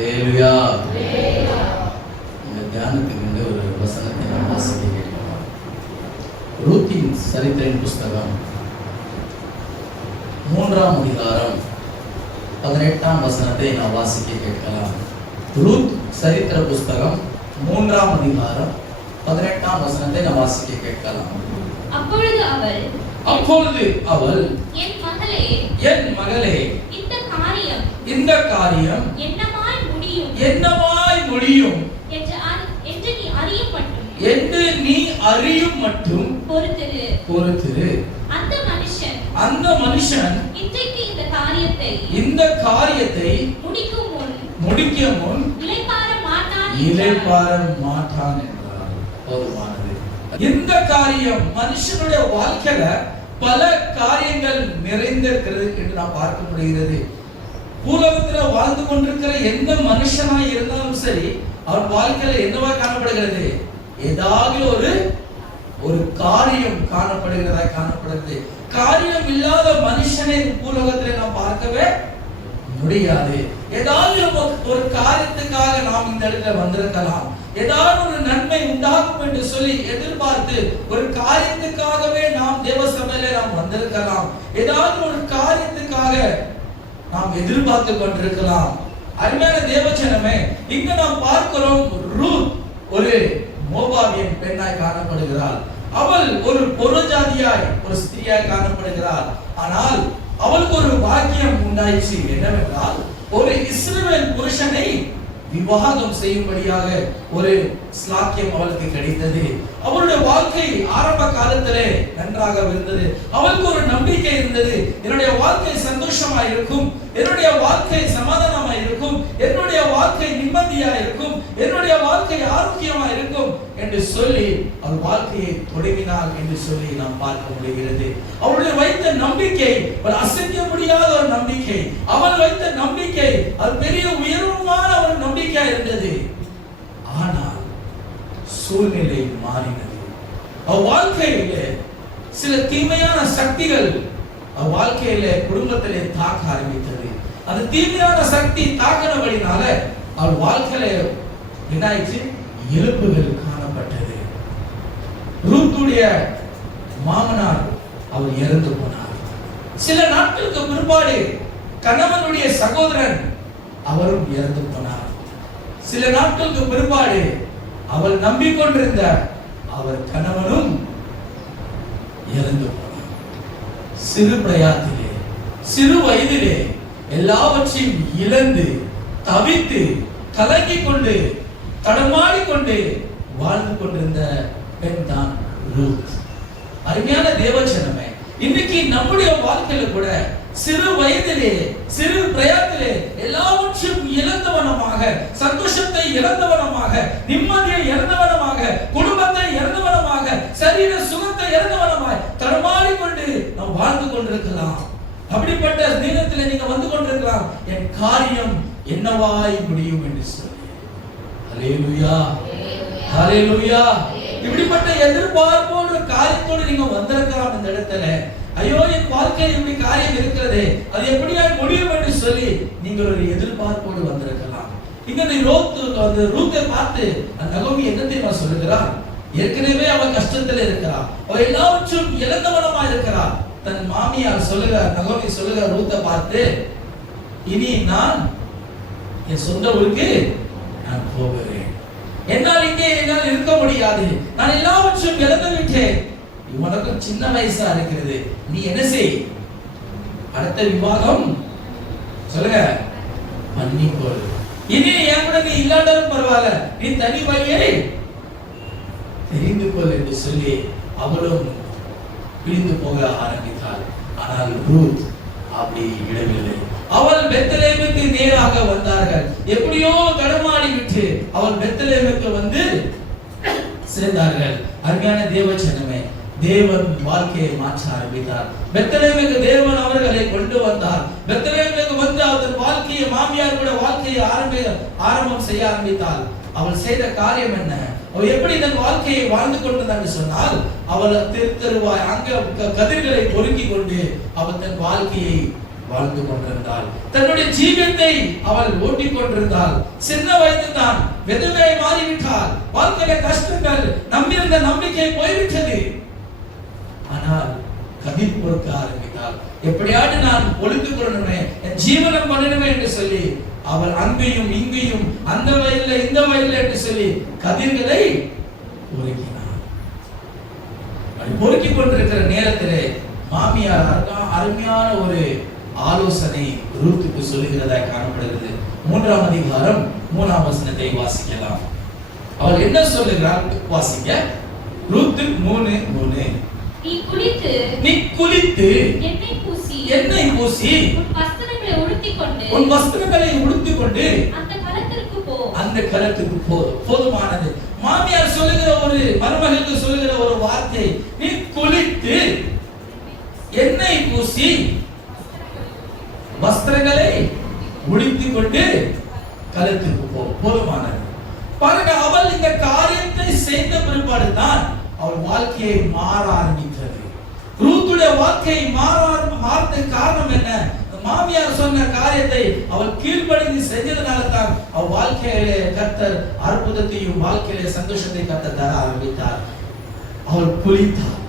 அல்லேலூயா. இந்த தியானத்துக்கு ஒரு வசனத்தை நாம் வாசிக்க கேட்கலாம். ரூத்தின் சரித்திரன் புஸ்தகம் 3ஆம் அதிகாரம் 18ஆம் வசனத்தை நாம் வாசிக்க கேட்கலாம். ரூத் சரித்திர புஸ்தகம் 3ஆம் அதிகாரம் 18ஆம் வசனத்தை நாம் வாசிக்க கேட்கலாம். அப்பொழுது அவள் என் மகளே இந்த காரியம் என்னமாய் முடியும் என்று நீ அறியும் மட்டும் பொறுத்திரு. அந்த மனுஷன் இந்த காரியத்தை முடிக்கும் முன் இளைப்பாற மாட்டான் என்றார். போதுமானது. இந்த காரியம் மனுஷனுடைய வாழ்க்கையில பல காரியங்கள் நிறைந்திருக்கிறது என்று நாம் பார்க்க முடிகிறது. பூலோகத்தில் வாழ்ந்து கொண்டிருக்கிற எந்த மனுஷனாய் இருந்தாலும் சரி, அவன் வாழ்க்கையில என்னவா காணப்படுகிறது? ஏதாவது ஒரு காரியம் காணப்படுகிறது. காரியம் இல்லாத மனுஷனை பூலோகத்திலே நாம் பார்க்கவே முடியாது. ஏதாவது ஒரு காரியத்துக்காக நாம் இந்த இடத்துல வந்திருக்கலாம். ஏதாவது ஒரு நன்மை உண்டாகும் என்று சொல்லி எதிர்பார்த்து ஒரு காரியத்துக்காகவே நாம் தேவ சபையில நாம் வந்திருக்கலாம். ஏதாவது ஒரு காரியத்துக்காக நாம் எதிர்பார்த்து கொண்டிருக்கலாம். அருமையான தேவஜனமே, இங்க நாம் பார்க்கிறோம், ரூத் ஒரு மோவாபியன் பெண்ணாய் காணப்படுகிறாள். அவள் ஒரு புறஜாதியாய் ஒரு ஸ்திரியாய் காணப்படுகிறாள். ஆனால் அவளுக்கு ஒரு பாக்கியம் உண்டாயிற்று. என்னவென்றால், ஒரு இஸ்ரவேல் புருஷனை விவாகம் செய்யும்படியாக ஒரு ஸ்லாக்கியம் அவளுக்கு கிடைத்தது. அவளுடைய வாழ்க்கை ஆரம்ப காலத்திலே நன்றாக இருந்தது. அவளுக்கு ஒரு நம்பிக்கை இருந்தது. என்னுடைய வாழ்க்கை சந்தோஷமா இருக்கும், என்னுடைய வாழ்க்கை சமாதானமா இருக்கும், என்னுடைய வாழ்க்கை நிம்மதியா இருக்கும், என்னுடைய வாழ்க்கை ஆரோக்கியமா இருக்கும் என்று சொல்லி அவள் வாழ்க்கையை தொடங்கினாள் என்று சொல்லி நாம் பார்க்க முடிகிறது. அவளுடைய வைத்த நம்பிக்கை ஒரு அசைக்க முடியாத ஒரு நம்பிக்கை. அவள் வைத்த நம்பிக்கை அது பெரிய உயர்வான ஒரு நம்பிக்கை இருந்தது. ஆனால் சூழ்நிலை மாறினது. அவள் வாழ்க்கையிலே சில தீமையான சக்திகள் அவள் வாழ்க்கையிலே குடும்பத்திலே தாக்க ஆரம்பித்தது. அந்த தீமையான சக்தி தாக்கினபடினால அவள் வாழ்க்கையில என்னாயிற்று? எலும்புகள் காணப்பட்டது. ரூத்துடைய மாமனார் அவர் இறந்து போனார். சில நாட்களுக்கு பிற்பாடு கணவனுடைய சகோதரன் அவரும் இறந்து போனார். சில நாட்களுக்கு பிற்பாடு அவள் நம்பிக்கொண்டிருந்த அவர் கணவனும் இறந்து போனார். சிறு பிராயத்திலே, சிறு வயதிலே எல்லாவற்றையும் இழந்து தவித்து கலங்கிக் கொண்டு தடமாடிக்கொண்டு வாழ்ந்து கொண்டிருந்த பெண் தான் ரூத். அருமையான தேவஜனமே, இன்னைக்கு நம்முடைய வாழ்க்கையில கூட சிறு வயதிலே, சிறு பிரயாத்திலே எல்லாவற்றையும் இழந்தவனமாக, சந்தோஷத்தை இழந்தவனமாக, நிம்மதியை இழந்தவனமாக, குடும்பத்தை இழந்தவனமாக, சரீர சுகத்தை இழந்தவனமாய் தடமாடிக்கொண்டு நாம் வாழ்ந்து கொண்டிருக்கலாம். அப்படிப்பட்ட நேரத்தில் நீங்க வந்து கொண்டிருக்கலாம், என் காரியம் என்னவாய் முடியும் என்று சொல்லி. ஹல்லேலூயா, ஹல்லேலூயா. இப்படிப்பட்ட எதிர்பார்ப்போடு காரியத்தோடு நீங்க வந்திருக்கலாம் இந்த இடத்துல. ஐயோ, என் வாழ்க்கையில் இப்படி காரியம் இருக்கிறது, அது எப்படியா முடியும் என்று சொல்லி நீங்கள் ஒரு எதிர்பார்ப்போடு வந்திருக்கலாம். இங்க ரூத்தை பார்த்து நகோமி என்ன தெரியுமா சொல்லுகிறார்? ஏற்கனவே அவள் கஷ்டத்தில் இருக்கிறார், அவள் எல்லாவற்றும் இழந்தவனமா இருக்கிறார். தன் மாமியார் சொல்லுகிறார், நகோமி சொல்லுகிறார் ரூத்தை பார்த்து, இனி நான் என் சொந்த ஊருக்கு நான் போகிறேன். என்னால் இங்கே என்னால் இருக்க முடியாது, நான் எல்லாவற்றையும் இழந்து விட்டேன். உனக்கு சின்ன வயசா இருக்கிறது, நீ என்ன செய்? அடுத்த விவாகம் சொல்லுங்க பண்ணிக்கொள். இனி என் கூட நீ இல்லாட்டாலும் பரவாயில்ல, நீ தனி வழியை தெரிந்து கொள் என்று சொல்லி அவளும் பிரிந்து போக ஆரம்பித்தாள். ஆனால் ரூத் அப்படி விடவில்லை. அவள் பெத்லெஹேமுக்கு நேராக வந்தார்கள். எப்படியோ தடமாடி விட்டு அவள் பெத்லெஹேமுக்கு வந்து சேர்ந்தார்கள். அருமையான தேவஜனமே, தேவன் வாழ்க்கையை மாற்ற ஆரம்பித்தார். பெத்லெஹேமுக்கு தேவன் அவர்களை கொண்டு வந்தார். பெத்லெஹேமுக்கு வந்து அவள் வாழ்க்கையை, மாமியார் கூட வாழ்க்கையை ஆரம்பம் செய்ய ஆரம்பித்தாள். அவள் செய்த காரியம் என்ன? அவள் எப்படி தன் வாழ்க்கையை வாழ்ந்து கொண்டிருந்தான்னு சொன்னால், அவள் தெருவாய் அங்க கதிர்களை பொறுக்கி கொண்டு அவள் தன் வாழ்க்கையை வாழ்ந்து கொண்டிருந்தாள். தன்னுடைய ஜீவியத்தை அவள் ஓட்டிக் கொண்டிருந்தாள். சின்ன வயதுதான் விதவை மாறிவிட்டாள். வாழ்க்கையில கஷ்டங்கள், நம்பியிருந்த நம்பிக்கை போய்விட்டது. ஆனால் கதிர் பொறுக்க ஆரம்பித்தாள். எப்படியாவது நான் ஒழித்துக் கொள்ளணுமே, என் ஜீவனம் பண்ணணுமே என்று சொல்லி அவள் அங்கேயும் இங்கேயும் அந்த வயல்ல இந்த வயல்ல என்று சொல்லி கதிர்களை பொறுக்கினாள். பொறுக்கிக் கொண்டிருக்கிற நேரத்திலே மாமியார் அருமையான ஒரு ஆலோசனை ரூத்துக்கு சொல்லுகிறதா காணப்படுகிறது. 3ஆம் அதிகாரம் 3ஆம் வசனத்தை வாசிக்கலாம். அவள் என்ன சொல்லுகிறார் வாசிங்க. ரூத் 3:3. நீ குளித்து எண்ணெய் பூசி உன் வஸ்திரங்களை உடுத்திக்கொண்டு அந்த களத்துக்கு போ. போதுமானது. மாமியார் சொல்லுகிற ஒரு மருமகளுக்கு சொல்லுகிற ஒரு வார்த்தை, நீ குளித்து எண்ணெய் பூசி வஸ்திரங்களை உடுத்திக் கொண்டு களத்துக்கு போ. போதுமானது. பாருங்க, அவள் இந்த காரியத்தை செய்த பிற்பாடுதான் அவள் வாழ்க்கையை மாற ஆரம்பித்தது. ரூத்துடைய வாழ்க்கையை மாறதுக்கு காரணம் என்ன? மாமியார் சொன்ன காரியத்தை அவள் கீழ்ப்படிந்து செஞ்சதனால தான் அவள் வாழ்க்கையிலே கர்த்தர் அற்புதத்தையும் வாழ்க்கையிலே சந்தோஷத்தை கர்த்தர் தர ஆரம்பித்தார். அவள் குளித்தாள்,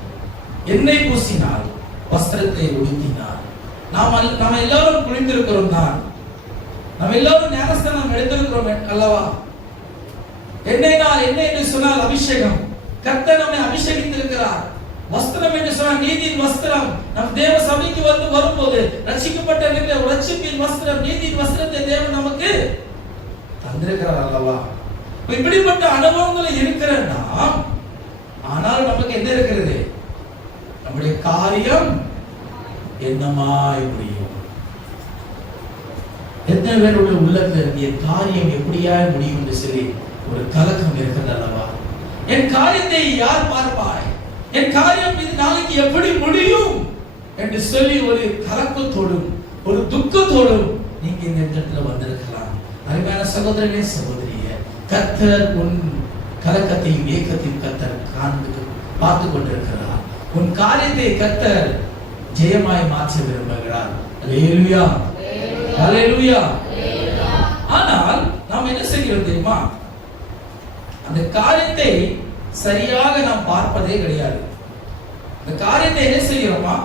எண்ணெய் பூசினாள், வஸ்திரத்தை உடுத்தினாள். நாம எல்லாரும் குளித்திருக்கிறோம் தான். நம்ம எல்லாரும் ஞானஸ்தானம் எடுத்திருக்கிறோம் அல்லவா? எண்ணெய் என்று சொன்னால் அபிஷேகம். கர்த்தர் நம்மை அபிஷேகித்திருக்கிறார். வஸ்திரம் என்று சொன்னால் நீதியின் வஸ்திரம். நம் தேவ சபைக்கு வரும்போது ரட்சிக்கப்பட்ட ரட்சிப்பின் வஸ்திரம், நீதியின் வஸ்திரத்தை தேவன் நமக்கு தந்திருக்கிறார் அல்லவா? இப்படிப்பட்ட அனுபவங்கள் இருக்கிற நாம், ஆனால் நமக்கு என்ன இருக்கிறது? நம்முடைய காரியம் என்னமாய் முடியும்? எத்தனை பேருடைய உள்ளத்தில் என் காரியம் எப்படியா முடியும் என்று சொல்லி ஒரு கலக்கம் இருக்கிறது அல்லவா? என் காரியத்தை யார் பார்ப்பாய்? என் காரியம் இது நாளைக்கு எப்படி முடியும் என்று சொல்லி ஒரு கலக்கத்தோடும் ஒரு துக்கத்தோடும் நீங்க இந்த இடத்துல வந்திருக்கலாம். அருமையான சகோதரனே சகோதரியே, கர்த்தர் உன் கலக்கத்தையும் ஏக்கத்தையும் கர்த்தர் பார்த்து கொண்டிருக்கிறார். உன் காரியத்தை கர்த்தர் ஜெயமாய் மாற்ற விரும்புகிறார். அல்லேலூயா, அல்லேலூயா. ஆனால் நாம் என்ன செய்கிறோம் தெரியுமா? அந்த காரியத்தை சரியாக நாம் பார்ப்பதே கிடையாது. அந்த காரியத்தை என்ன செய்கிறோமா?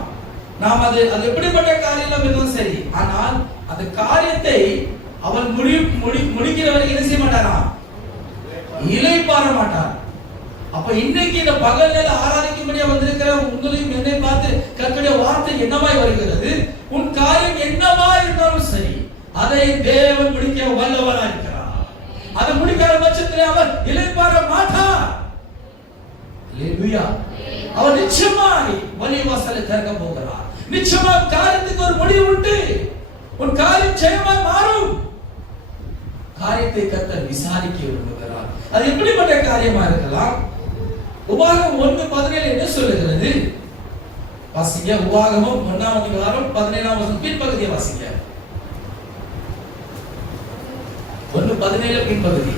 நாம் அது எப்படிப்பட்ட காரியம் இருந்தாலும் சரி, ஆனால் அந்த காரியத்தை அவன் முடிக்கிற வரை என்ன செய்ய மாட்டாரா? இலை பார மாட்டார். அப்ப இன்னைக்கு இந்த பகல் நேர ஆராதிக்கும்படியா வந்திருக்கிற உங்களையும் என்னை பார்த்து கர்த்தருடைய வார்த்தை என்னமாய் வருகிறது? உன் காரியம் என்னமாய் இருந்தாலும் சரி, அதை தேவன் முடிக்க வல்லவராய் இருக்கிறார். அதை முடிக்காத பட்சத்தில் அவர் இளைப்பாற மாட்டார். அல்லேலூயா. அவர் நிச்சயமாய் வழி வாசலை திறக்க போகிறார். நிச்சயமாய் காரியத்துக்கு ஒரு முடிவு உண்டு. உன் காரியம் ஜெயமாய் மாறும். காரியத்தை கர்த்தர் விசாரிக்க விரும்புகிறார். அது எப்படிப்பட்ட காரியமா இருக்கலாம்? உபாகமம் 1:17 என்ன சொல்லுகிறது? வாசிங்க. உபாகமம் 1ஆம் அதிகாரம் 17ஆம் வசனம் பின்பகுதியை வாசிங்க. 1:17 பின்பகுதி.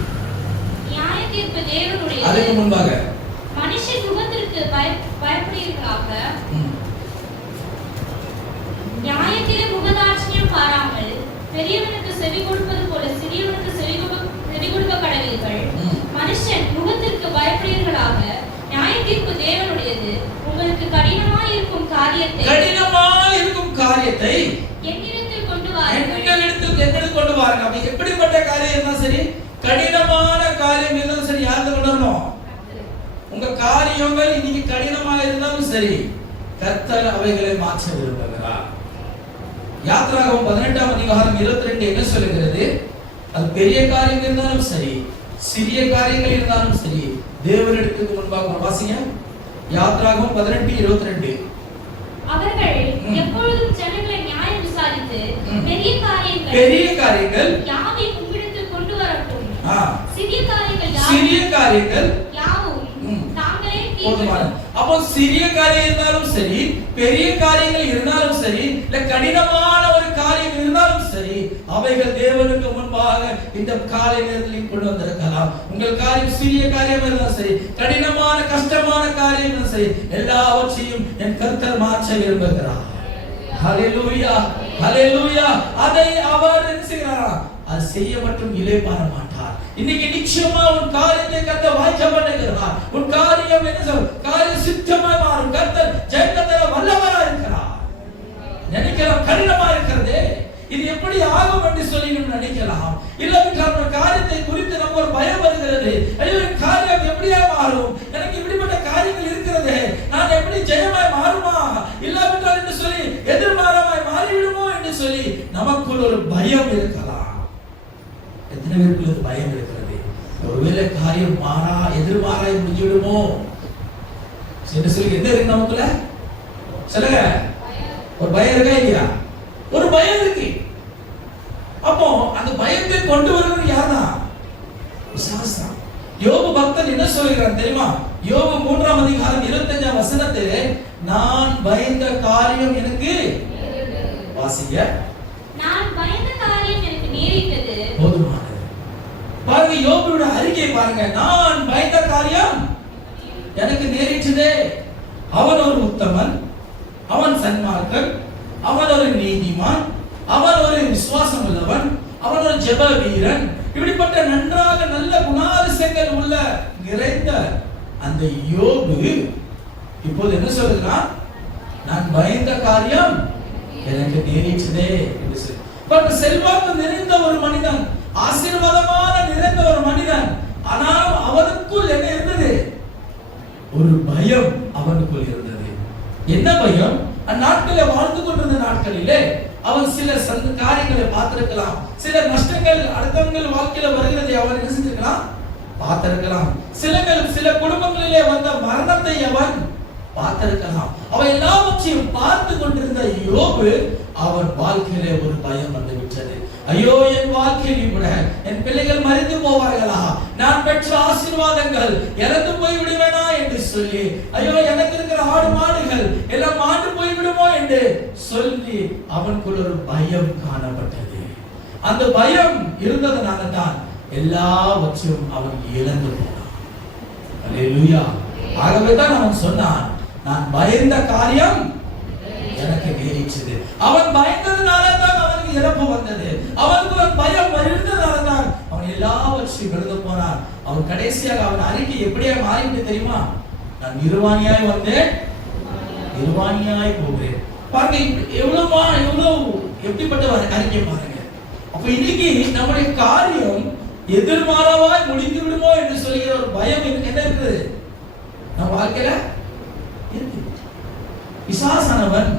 நியாயத்தீர்ப்பு தேவனுடையது. அதுக்கு முன்பாக மனுஷன் முகத்திற்கு பயப்படுகிறாக நியாயத்திலே முகதாட்சியம் பாராமல் பெரியவனுக்கு செவி கொடுப்பது போல சிறியவனுக்கு செவி கொடுக்க கடவீர்கள். மனுஷன் முகத்திற்கு பயப்படுகிறீர்களாக நியாயத்தீர்ப்பு தேவனுடையது. உங்களுக்கு கடினமாய் இருக்கும் காரியத்தை என்னிடத்தில் கொண்டு வாருங்கள். என்னிடத்தில் கொண்டு வாருங்க. அப்ப எப்படிப்பட்ட காரியம் இருந்தாலும் சரி, கடினமான காரியம் இருந்தாலும் சரி, யாருக்கு கொண்டு வரணும்? உங்க காரியங்கள் இன்னைக்கு கடினமாக இருந்தாலும் சரி, கர்த்தர் அவைகளை மாற்ற விரும்புகிறார். யாத்ராகமம் 18ஆம் அதிகாரம் 22 என்ன சொல்லுகிறது? அது பெரிய காரியம் இருந்தாலும் சரி, சிறிய காரியங்கள் இருந்தாலும் சரி, தேவனிடத்துக்கு முன்பாக வாசிங்க. யாத்ராகமம் 18:22. அவர்கள் எப்பொழுதும் ஜனங்களை நியாயம் விசாரித்து பெரிய காரியங்கள் யாவையும் உம்மிடத்தில் கொண்டு வரட்டும். சிறிய காரியங்கள் யாவும் தாங்களே தீர்க்கட்டும். அப்போ சிறிய காரியம் இருந்தாலும் சரி, பெரிய காரியங்கள் இருந்தாலும் சரி, இல்ல கடினமான ஒரு காரியம் இருந்தாலும் சரி, அவைகள் தேவனுக்கு முன்பாக இந்த காலை நேரத்தில் கொண்டு வந்திருக்கலாம். உங்கள் காரியம் சிறிய காரியம் இருந்தாலும் சரி, கடினமான கஷ்டமான காரியம் இருந்தாலும் சரி, எல்லாவற்றையும் என் கர்த்தர் மாற்ற விரும்புகிறார். ஹல்லேலூயா. ஹalleluya. அதை அவர் என்ன செய்கிறார்? அது செய்ய மட்டும் இளைப்பாற மாட்டார். இன்னைக்கு நிச்சயமா உன் காரியத்தை கர்த்தர் வாய்க்க பண்ணுகிறார். உன் காரியம் என்ன சொல்? காரியம் சித்தமாய் மாறும். கர்த்தர் ஜெயக்கத்தர வல்லவரா இருக்கிறார். நினைக்கலாம் கடினமா இருக்கிறதே, இது எப்படி ஆகும் என்று சொல்லி நம்ம நினைக்கலாம். இல்லாவிட்டால் நம்ம காரியத்தை குறித்து நம்ம ஒரு பயம் வருகிறது. ஐயோ காரியம் எப்படியா மாறும், எனக்கு இப்படிப்பட்ட காரியங்கள் இருக்கிறது, நான் எப்படி ஜெயமாய் மாறுமா, இல்லாவிட்டால் என்று சொல்லி எதிர்மாறமாய் மாறிவிடுமோ என்று சொல்லி நமக்குள் ஒரு பயம் இருக்கலாம். எத்தனை பேருக்குள்ள ஒரு பயம் இருக்கிறது? ஒருவேளை காரியம் மாறா எதிர்மாறாய் முடிஞ்சிடுமோ என்று சொல்லி எந்த இருக்கு நமக்குள்ள? சொல்லுங்க. ஒரு பயம் இருக்கா இல்லையா? ஒரு பயம் இருக்கு. அப்போ அந்த பயத்தை கொண்டு வருவது யார்தான்? பிசாசு. யோபு பக்தன் என்ன சொல்கிறான் தெரியுமா? யோபு 3ஆம் அதிகாரம் 25ஆம் வசனத்திலே, நான் பயந்த காரியம் எனக்கு வாசிங்க. நான் பயந்த காரியம் எனக்கு நேரிட்டது போதுமானது. பாருங்க யோபுவோட அறிக்கை பாருங்க. நான் பயந்த காரியம் எனக்கு நேரிட்டதே. அவன் ஒரு உத்தமன், அவன் சன்மார்க்கன், அவன் ஒரு நீதிமான், அவன் ஒரு விசுவாசம் உள்ளவன், அவன் ஒரு ஜெப வீரன். இப்படிப்பட்ட நன்றாக நல்ல குணாதிசயங்கள் உள்ள நிறைந்த அந்த யோபு இப்போது என்ன சொல்லுகிறான்? நான் பயந்த காரியம் எனக்கு நேரிட்டதே என்று சொல்லி. செல்வாக்கு நிறைந்த ஒரு மனிதன், ஆசீர்வாதமான நிறைந்த ஒரு மனிதன், ஆனால் அவனுக்குள் என்ன இருந்தது? ஒரு பயம் அவனுக்குள் இருந்தது. என்ன பயம்? அந்நாட்களில் வாழ்ந்து கொண்டிருந்த நாட்களிலே அவன் சில காரியங்களை பார்த்திருக்கலாம். சில நஷ்டங்கள் அடுத்தவங்கள் வாழ்க்கையில வருகிறதை அவன் என்ன செஞ்சிருக்கலாம்? பார்த்திருக்கலாம். சில குடும்பங்களிலே வந்த மரணத்தை அவன் பார்த்திருக்கலாம். அவன் எல்லாவற்றையும் பார்த்து கொண்டிருந்த யோபு, அவன் வாழ்க்கையிலே ஒரு பயம் வந்து விட்டது. ஐயோ என் வாழ்க்கையில் கூட என் பிள்ளைகள் மரித்து போவார்களா, நான் பெற்ற ஆசீர்வாதங்கள் இழந்து போய் விடுவேனா என்று சொல்லி, ஐயோ எனக்கு இருக்கிற ஆடு மாடுகள் எல்லாம் மாண்டு போய் விடுமோ என்று சொல்லி அவனுக்குள்ள ஒரு பயம் காணப்பட்டது. அந்த பயம் இருந்ததனால தான் எல்லாவற்றையும் அவன் இழந்து போனான். அல்லேலூயா. ஆகவே தான் அவன் சொன்னான், நான் பயந்த காரியம் எனக்கு நேரிட்டது. அவன் பயந்ததனால தான் அவனுக்கு இழப்பு வந்தது. அவனுக்கு ஒரு பயம் இருந்ததனால தான் அவன் எல்லாவற்றையும் இழந்து போனான். அவன் கடைசியாக அவன் அறிக்கை எப்படியா மாறிட்டு தெரியுமா? நான் நிர்வாணியாய் வந்தேன், நிர்வாணியாய் போகிறேன். பாருங்க எவ்வளவு எப்படிப்பட்ட அறிக்கை பாருங்க. அப்ப இன்னைக்கு நம்முடைய காரியம் எதிர்மாறாவாய் முடிந்து விடுமோ என்று சொல்லுகிற ஒரு பயம் என்ன இருக்குது நம்ம வாழ்க்கையில? பிசாசானவன்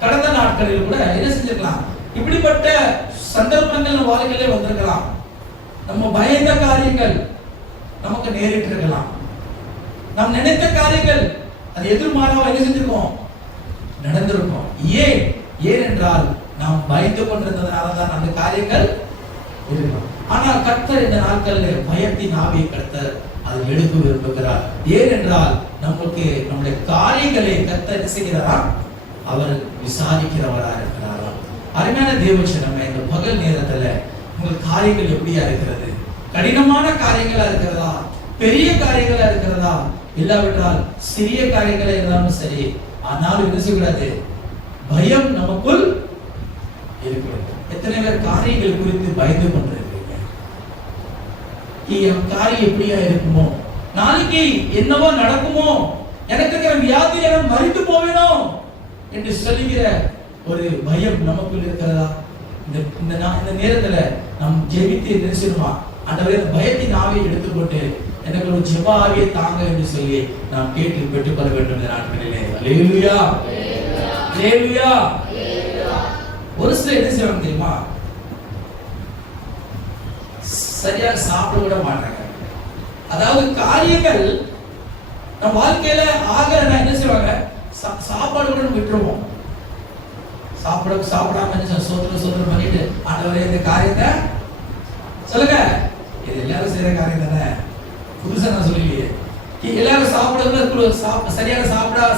கடந்த நாட்களில் கூட என்ன செஞ்சிருக்கலாம்? இப்படிப்பட்ட சந்தர்ப்பங்கள் வாழ்க்கையிலே வந்திருக்கலாம். நம்ம பயந்த காரியங்கள் நமக்கு நேரிட்டிருக்கலாம். நாம் நினைத்த காரியங்கள் அது எதிர்மாறாக என்ன செஞ்சிருக்கோம்? நடந்திருக்கும். ஏனென்றால் நாம் பயந்து கொண்டிருந்ததனால தான் அந்த காரியங்கள் இருக்கும். ஆனால் கர்த்தர் இந்த நாட்களில் பயத்தின் ஆவியை கர்த்தர் அதை எடுக்க விரும்புகிறார். ஏனென்றால் நமக்கு நம்முடைய காரியங்களை கர்த்தர் என்ன செய்கிறாரா? அவர் விசாரிக்கிறவரா இருக்கிறாரா? அருமையான தேவச்சனமே, இந்த பகல் நேரத்துல உங்கள் காரியங்கள் எப்படியா இருக்கிறது? கடினமான காரியங்களா இருக்கிறதா? பெரிய காரியங்களா இருக்கிறதா? இல்லாவிட்டால் சிறிய காரியங்களா இருந்தாலும் சரி, ஆனாலும் என்ன செய்யக்கூடாது? பயம் நமக்குள் இருக்கிறது. எத்தனை பேர் காரியங்கள் குறித்து பயந்து கொண்டிருக்கிறீங்க? என் காரியம் எப்படியா இருக்குமோ, நாளைக்கு என்னவோ நடக்குமோ, எனக்கு இருக்கிற வியாதியில நான் மரித்து போவேனோ என்று சொல்லுகிற ஒரு பயம் நமக்குள் இருக்கிறதா? இந்த நேரத்துல நம் ஜெபித்து நினைச்சிருமா? ஆண்டவரே பயத்தின் ஆவியை எடுத்துக்கொண்டு எனக்கு ஒரு ஜெப ஆவியை தாங்க என்று சொல்லி நாம் கேட்டு பெற்றுக்கொள்ள வேண்டும் இந்த நாட்களிலே. அல்லேலூயா, அல்லேலூயா. ஒரு சில என்ன செய்வாங்க தெரியுமா? சரியா சாப்பிட கூட மாட்டாங்க. அதாவது காரியங்கள் நம்ம வாழ்க்கையில ஆகலன்னா என்ன செய்வாங்க? சாப்பாடு கூட விட்டுருவோம். சாப்பிடாம என்ன சோதனை பண்ணிட்டு, ஆண்டவரே இந்த காரியத்தை சொல்லுங்க, இது எல்லாரும் செய்யற காரியம் தானே, புதுசா நான் சொல்லலையே. எல்லாரும் சரியான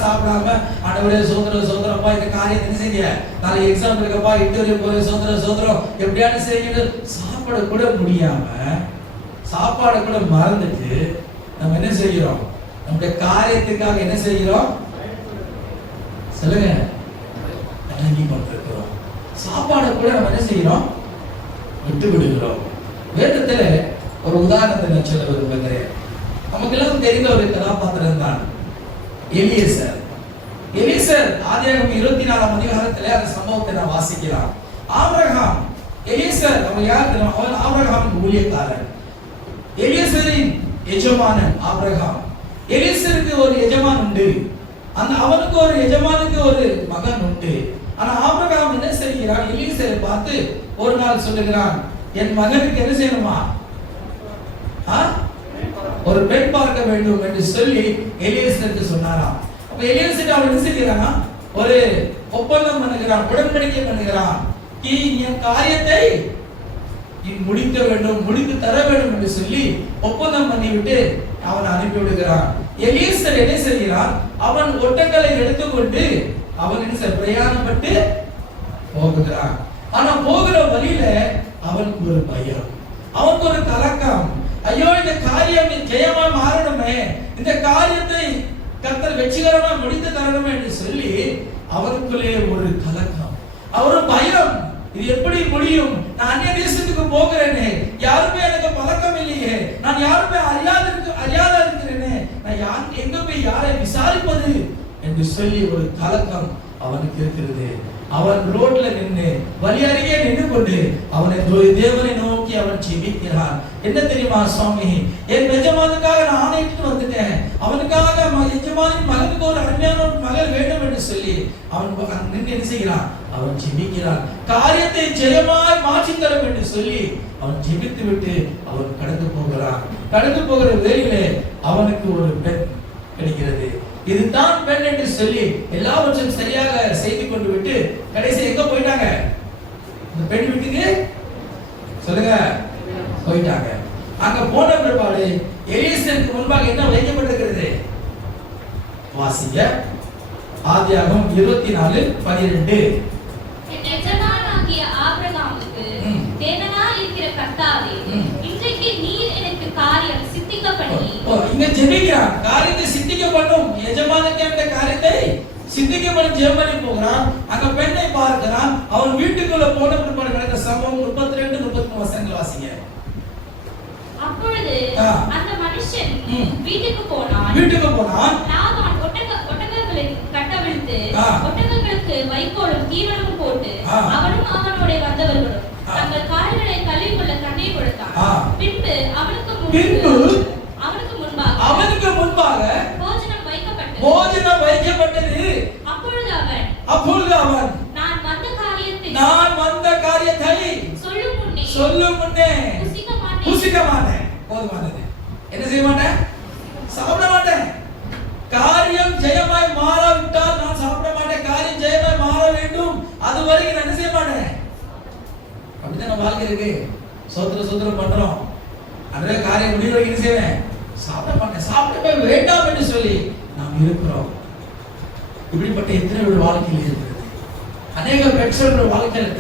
சாப்பிடாம ஆண்டவரே சோதரப்பா இந்த காரியத்தை என்ன செய்ய, நாளைக்கு எக்ஸாம் இருக்கப்பா, இன்டர்வியூ போய் சோதரம் எப்படியானு செய்யணும். சாப்பிட கூட முடியாம, சாப்பாடு கூட மறந்துட்டு நம்ம என்ன செய்கிறோம்? நம்முடைய காரியத்துக்காக என்ன செய்கிறோம்? சொல்லுங்க, கலங்கி கொண்டிருக்கிறோம். சாப்பாடை கூட நம்ம என்ன செய்யறோம்? விட்டு விடுகிறோம். வேதத்துல ஒரு உதாரணத்தை நான் சொல்ல விரும்புகிறேன். நமக்கெல்லாம் தெரிந்த ஒரு கதாபாத்திரம் தான் எலியேசர். எலியேசர் ஆதியாகமம் 24ஆம் அதிகாரத்துல அந்த சம்பவத்தை நான் வாசிக்கிறோம். ஆபிரகாம், எலியேசர் அவன் யார் தெரியுமா? அவன் ஆபிரகாமின் ஊழியக்காரன். எலியேசரின் எஜமானன் ஆபிரகாம். எலியேசருக்கு ஒரு எஜமான் உண்டு. அவனுக்கு ஒரு எஜமானுக்கு ஒரு மகன் உண்டு. ஆனா ஆபிரகாம் என்ன செய்கிறான்? எலியேசரை பார்த்து ஒரு நாள் சொல்லுகிறான், என் மகனுக்கு என்ன செய்யணுமா? ஒரு பெண் பார்க்க வேண்டும் என்று சொல்லி எலியேசருக்கு சொன்னாராம். அப்ப எலியேசர் அவன் என்ன செய்கிறானா? ஒரு ஒப்பந்தம் பண்ணுகிறான், உடன்படிக்கை பண்ணுகிறான். என் காரியத்தை முடிக்க வேண்டும், முடித்து தர வேண்டும் என்று சொல்லி ஒப்பந்தம் பண்ணிவிட்டு அவன் அனுப்பி விடுகிறான். எலியேசர் என்ன செய்கிறான்? அவன் ஒட்டங்களை எடுத்துக்கொண்டு அவன் என்ன பிரயாணப்பட்டு போகிறான். ஆனா போகிற வழியில அவனுக்கு ஒரு பயம், அவனுக்கு ஒரு கலக்கம். ஐயோ, இந்த காரியம் ஜெயமா மாறணுமே, இந்த காரியத்தை கர்த்தர் வெற்றிகரமா முடித்து தரணுமே என்று சொல்லி அவனுக்குள்ளே ஒரு கலக்கம், ஒரு பயம். இது எப்படி முடியும்? நான் அந்நிய தேசத்துக்கு போகிறேனே, யாருமே எனக்கு பழக்கம் இல்லையே, நான் யாருமே அறியாத இருக்கிறேனே, நான் எங்க போய் யாரை விசாரிப்பது என்று சொல்லி ஒரு கலக்கம் அவனுக்கு இருக்கிறது. அவன் ரோட்ல நின்று வழி அருகே நின்று கொண்டு அவனை தேவனை நோக்கி அவன் ஜெபிக்கிறான். என்ன தெரியுமா சுவாமி, என் எஜமானுக்காக நான் ஆணையிட்டு வந்துட்டேன், அவனுக்காக எஜமானின் மகனுக்கு ஒரு அருமையான மகள் வேண்டும் என்று சொல்லி அவன் நின்று என்ன செய்கிறான்? அவன் ஜெபிக்கிறான். காரியத்தை ஜெயமாய் மாற்றி தரும் என்று சொல்லி அவன் ஜெபித்து விட்டு அவன் கடந்து போகிறான். கடந்து போகிற வேளையிலே அவனுக்கு ஒரு பெண் கிடைக்கிறது. இதுதான் பெண் என்று சொல்லி எல்லாவற்றையும் சரியாக செய்து கொண்டு விட்டு கடைசி எங்க போயிட்டாங்க? இந்த பெண் வீட்டுக்கு சொல்லுங்க போயிட்டாங்க. அங்க போன பிற்பாடு எலியேசருக்கு முன்பாக என்ன வைக்கப்பட்டிருக்கிறது? வாசிங்க, ஆதியாகமம் 24:12. என் எஜமானாகிய ஆபிரகாமுக்கு தேவனாய் இருக்கிற கர்த்தாவே, இன்றைக்கு நீர் எனக்கு காரியம் சித்திக்க பண்ணி. இங்க ஜெபிக்கிறான், காரியத்தை சித்திக்க பண்ணும். எஜமானுக்கு அந்த காரியத்தை சித்திக்க பண்ணி ஜெபம் பண்ணி போகிறான். அங்க பெண்ணை பார்க்கிறான். அவன் வீட்டுக்குள்ள போன பிற்பாடு நடந்த சம்பவம் 32-33 வசனங்கள் வாசிங்க. அப்பொழுது அந்த மனுஷன் வீட்டுக்கு போனான். லாபான் ஒட்டகங்களை கட்டவிழ்த்து ஒட்டகங்களுக்கு வைக்கோலும் தீவனமும் போட்டு அவனும் அவனோட வந்தவர்களும் தங்கள் கால்களை கழுவிக்கொள்ள தண்ணீர் கொடுத்தான். பின்பு அவனுக்கு முன்பாக போஜனம் வைக்கப்பட்டது. அப்பொழுது அவன் நான் வந்த காரியத்தை சொல்லும் முன்னே புசிக்க மாட்டேன். போதுமானது. என்ன செய்ய மாட்டேன்? சாப்பிட மாட்டேன். காரியம் ஜெயமாய் மாறாவிட்டால் நான் சாப்பிட மாட்டேன். காரியம் ஜெயமாய் மாற வேண்டும், அது வரைக்கும் நான் என்ன செய்ய மாட்டேன். அப்படிதான் நம்ம வாழ்க்கை இருக்கு. சோத்திரம் பண்றோம், அன்றைய காரியம் முடிவு வரைக்கும் என்ன செய்வேன்? சாப்பிட மாட்டேன். சாப்பிட வேண்டாம் என்று சொல்லி நாம் இருக்கிறோம். இப்படிப்பட்ட எத்தனை ஒரு வாழ்க்கையில் இருக்கிறது. அநேக பெற்றோர்கள் வாழ்க்கையில்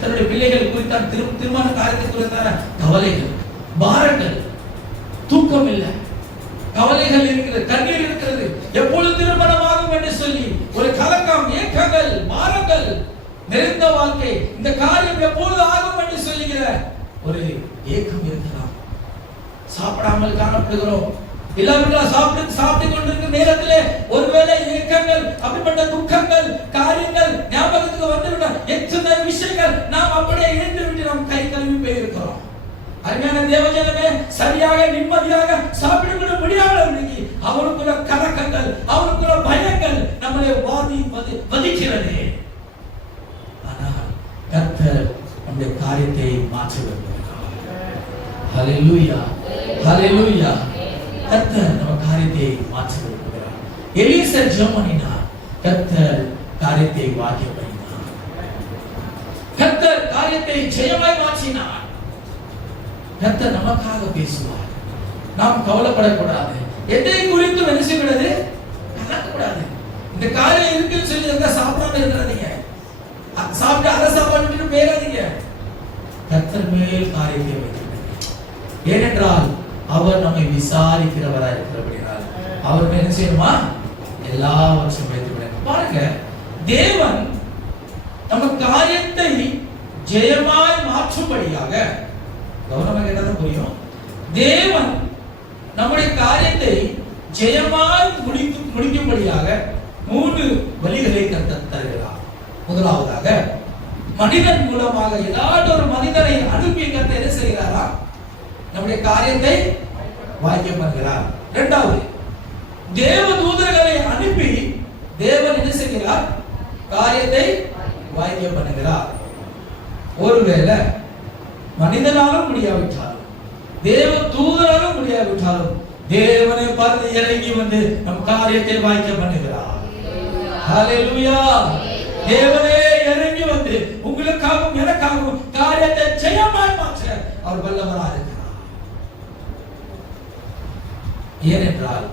தன்னுடைய பிள்ளைகள் குறித்தான திருமண காரியத்தை குறித்தான கவலைகள், பாரங்கள், தூக்கம் இல்லை, கவலைகள் இருக்கிறது, கண்ணீர் இருக்கிறது. எப்பொழுது திருமணமாகும் என்று சொல்லி ஒரு கலக்கம், ஏக்கங்கள், பாரங்கள் நிறைந்த வாழ்க்கை. இந்த காரியம் எப்பொழுது ஆகும் என்று சொல்லுகிற ஒரு ஏக்கம் இருக்கலாம். சாப்பிடாமல் காணப்படுகிறோம். இல்லாவிட்டால் சாப்பிட்டு கொண்டிருக்கிற நேரத்திலே ஒருவேளை ஏக்கங்கள், அப்படிப்பட்ட துக்கங்கள், காரியங்கள் ஞாபகத்துக்கு வந்துவிட்டால் எத்தனை விஷயங்கள் நாம் அப்படியே இழந்து விட்டு நாம் கை கழுவி போயிருக்கிறோம். அருமையான தேவஜனமே, சரியாக நிம்மதியாக சாப்பிட முடியாமல் அவனுக்குள்ள கலக்கங்கள், அவனுக்குள்ள பயங்கள் நம்மளை வதிக்கிறது. ஆனால் கர்த்தர் நம்முடைய காரியத்தை மாற்ற விரும்புகிறார். ஹல்லேலூயா, ஹல்லேலூயா. கர்த்தர் நம்ம காரியத்தை மாற்ற விரும்புகிறார். எலியேசர் ஜெபம் பண்ணினார், கர்த்தர் காரியத்தை வாக்கியம் பண்ணினார். கர்த்தர் காரியத்தை ஜெயமாய் மாற்றினார். கர்த்தர் நமக்காக பேசுவார். நாம் கவலைப்படக்கூடாது. எதை குறித்து என்ன செய்யக்கூடாது? கலக்கக்கூடாது. இந்த காரியம் இருக்குன்னு சொல்லி இருந்தா சாப்பிடாம இருக்கிறாதீங்க. சாப்பிட்டு அதை சாப்பாடு பேராதீங்க. கர்த்தர் மேல் காரியத்தை வைத்திருக்கிறார். ஏனென்றால் அவர் நம்மை விசாரிக்கிறவராய் இருக்கிறபடியால் அவர் என்ன செய்யணுமா? எல்லாவற்றையும் வைத்து விட. பாருங்க, தேவன் நம்ம காரியத்தை ஜெயமாய் மாற்றும்படியாக, கவனமாக கேட்டாதான் புரியும், தேவன் நம்முடைய காரியத்தை ஜெயமாய் முடிக்கும்படியாக 3 வழிகளை தருகிறார். முதலாவதாக, மனிதன் மூலமாக ஏதாவது ஒரு மனிதனை அனுப்பி கர்த்தர் என்ன செய்கிறாரா? நம்முடைய காரியத்தை வாக்கியம் பண்ணுகிறார். இரண்டாவது, தேவ தூதர்களை அனுப்பி தேவன் என்ன செய்கிறார்? காரியத்தை வாக்கியம் பண்ணுகிறார். ஒருவேளை மனிதனாலும் முடியாவிட்டாலும், தேவ தூதராலும் முடியாவிட்டாலும், தேவனை பார்த்து இறங்கி வந்து நம் காரியத்தை வாக்கியம் பண்ணுகிறார். ஹல்லேலூயா! தேவனே இறங்கி வந்து உங்களுக்காகவும் எனக்காகவும் காரியத்தை ஜெயமாய் மாற்ற அவர் வல்லவராக இருக்கிறார். ஏனென்றால்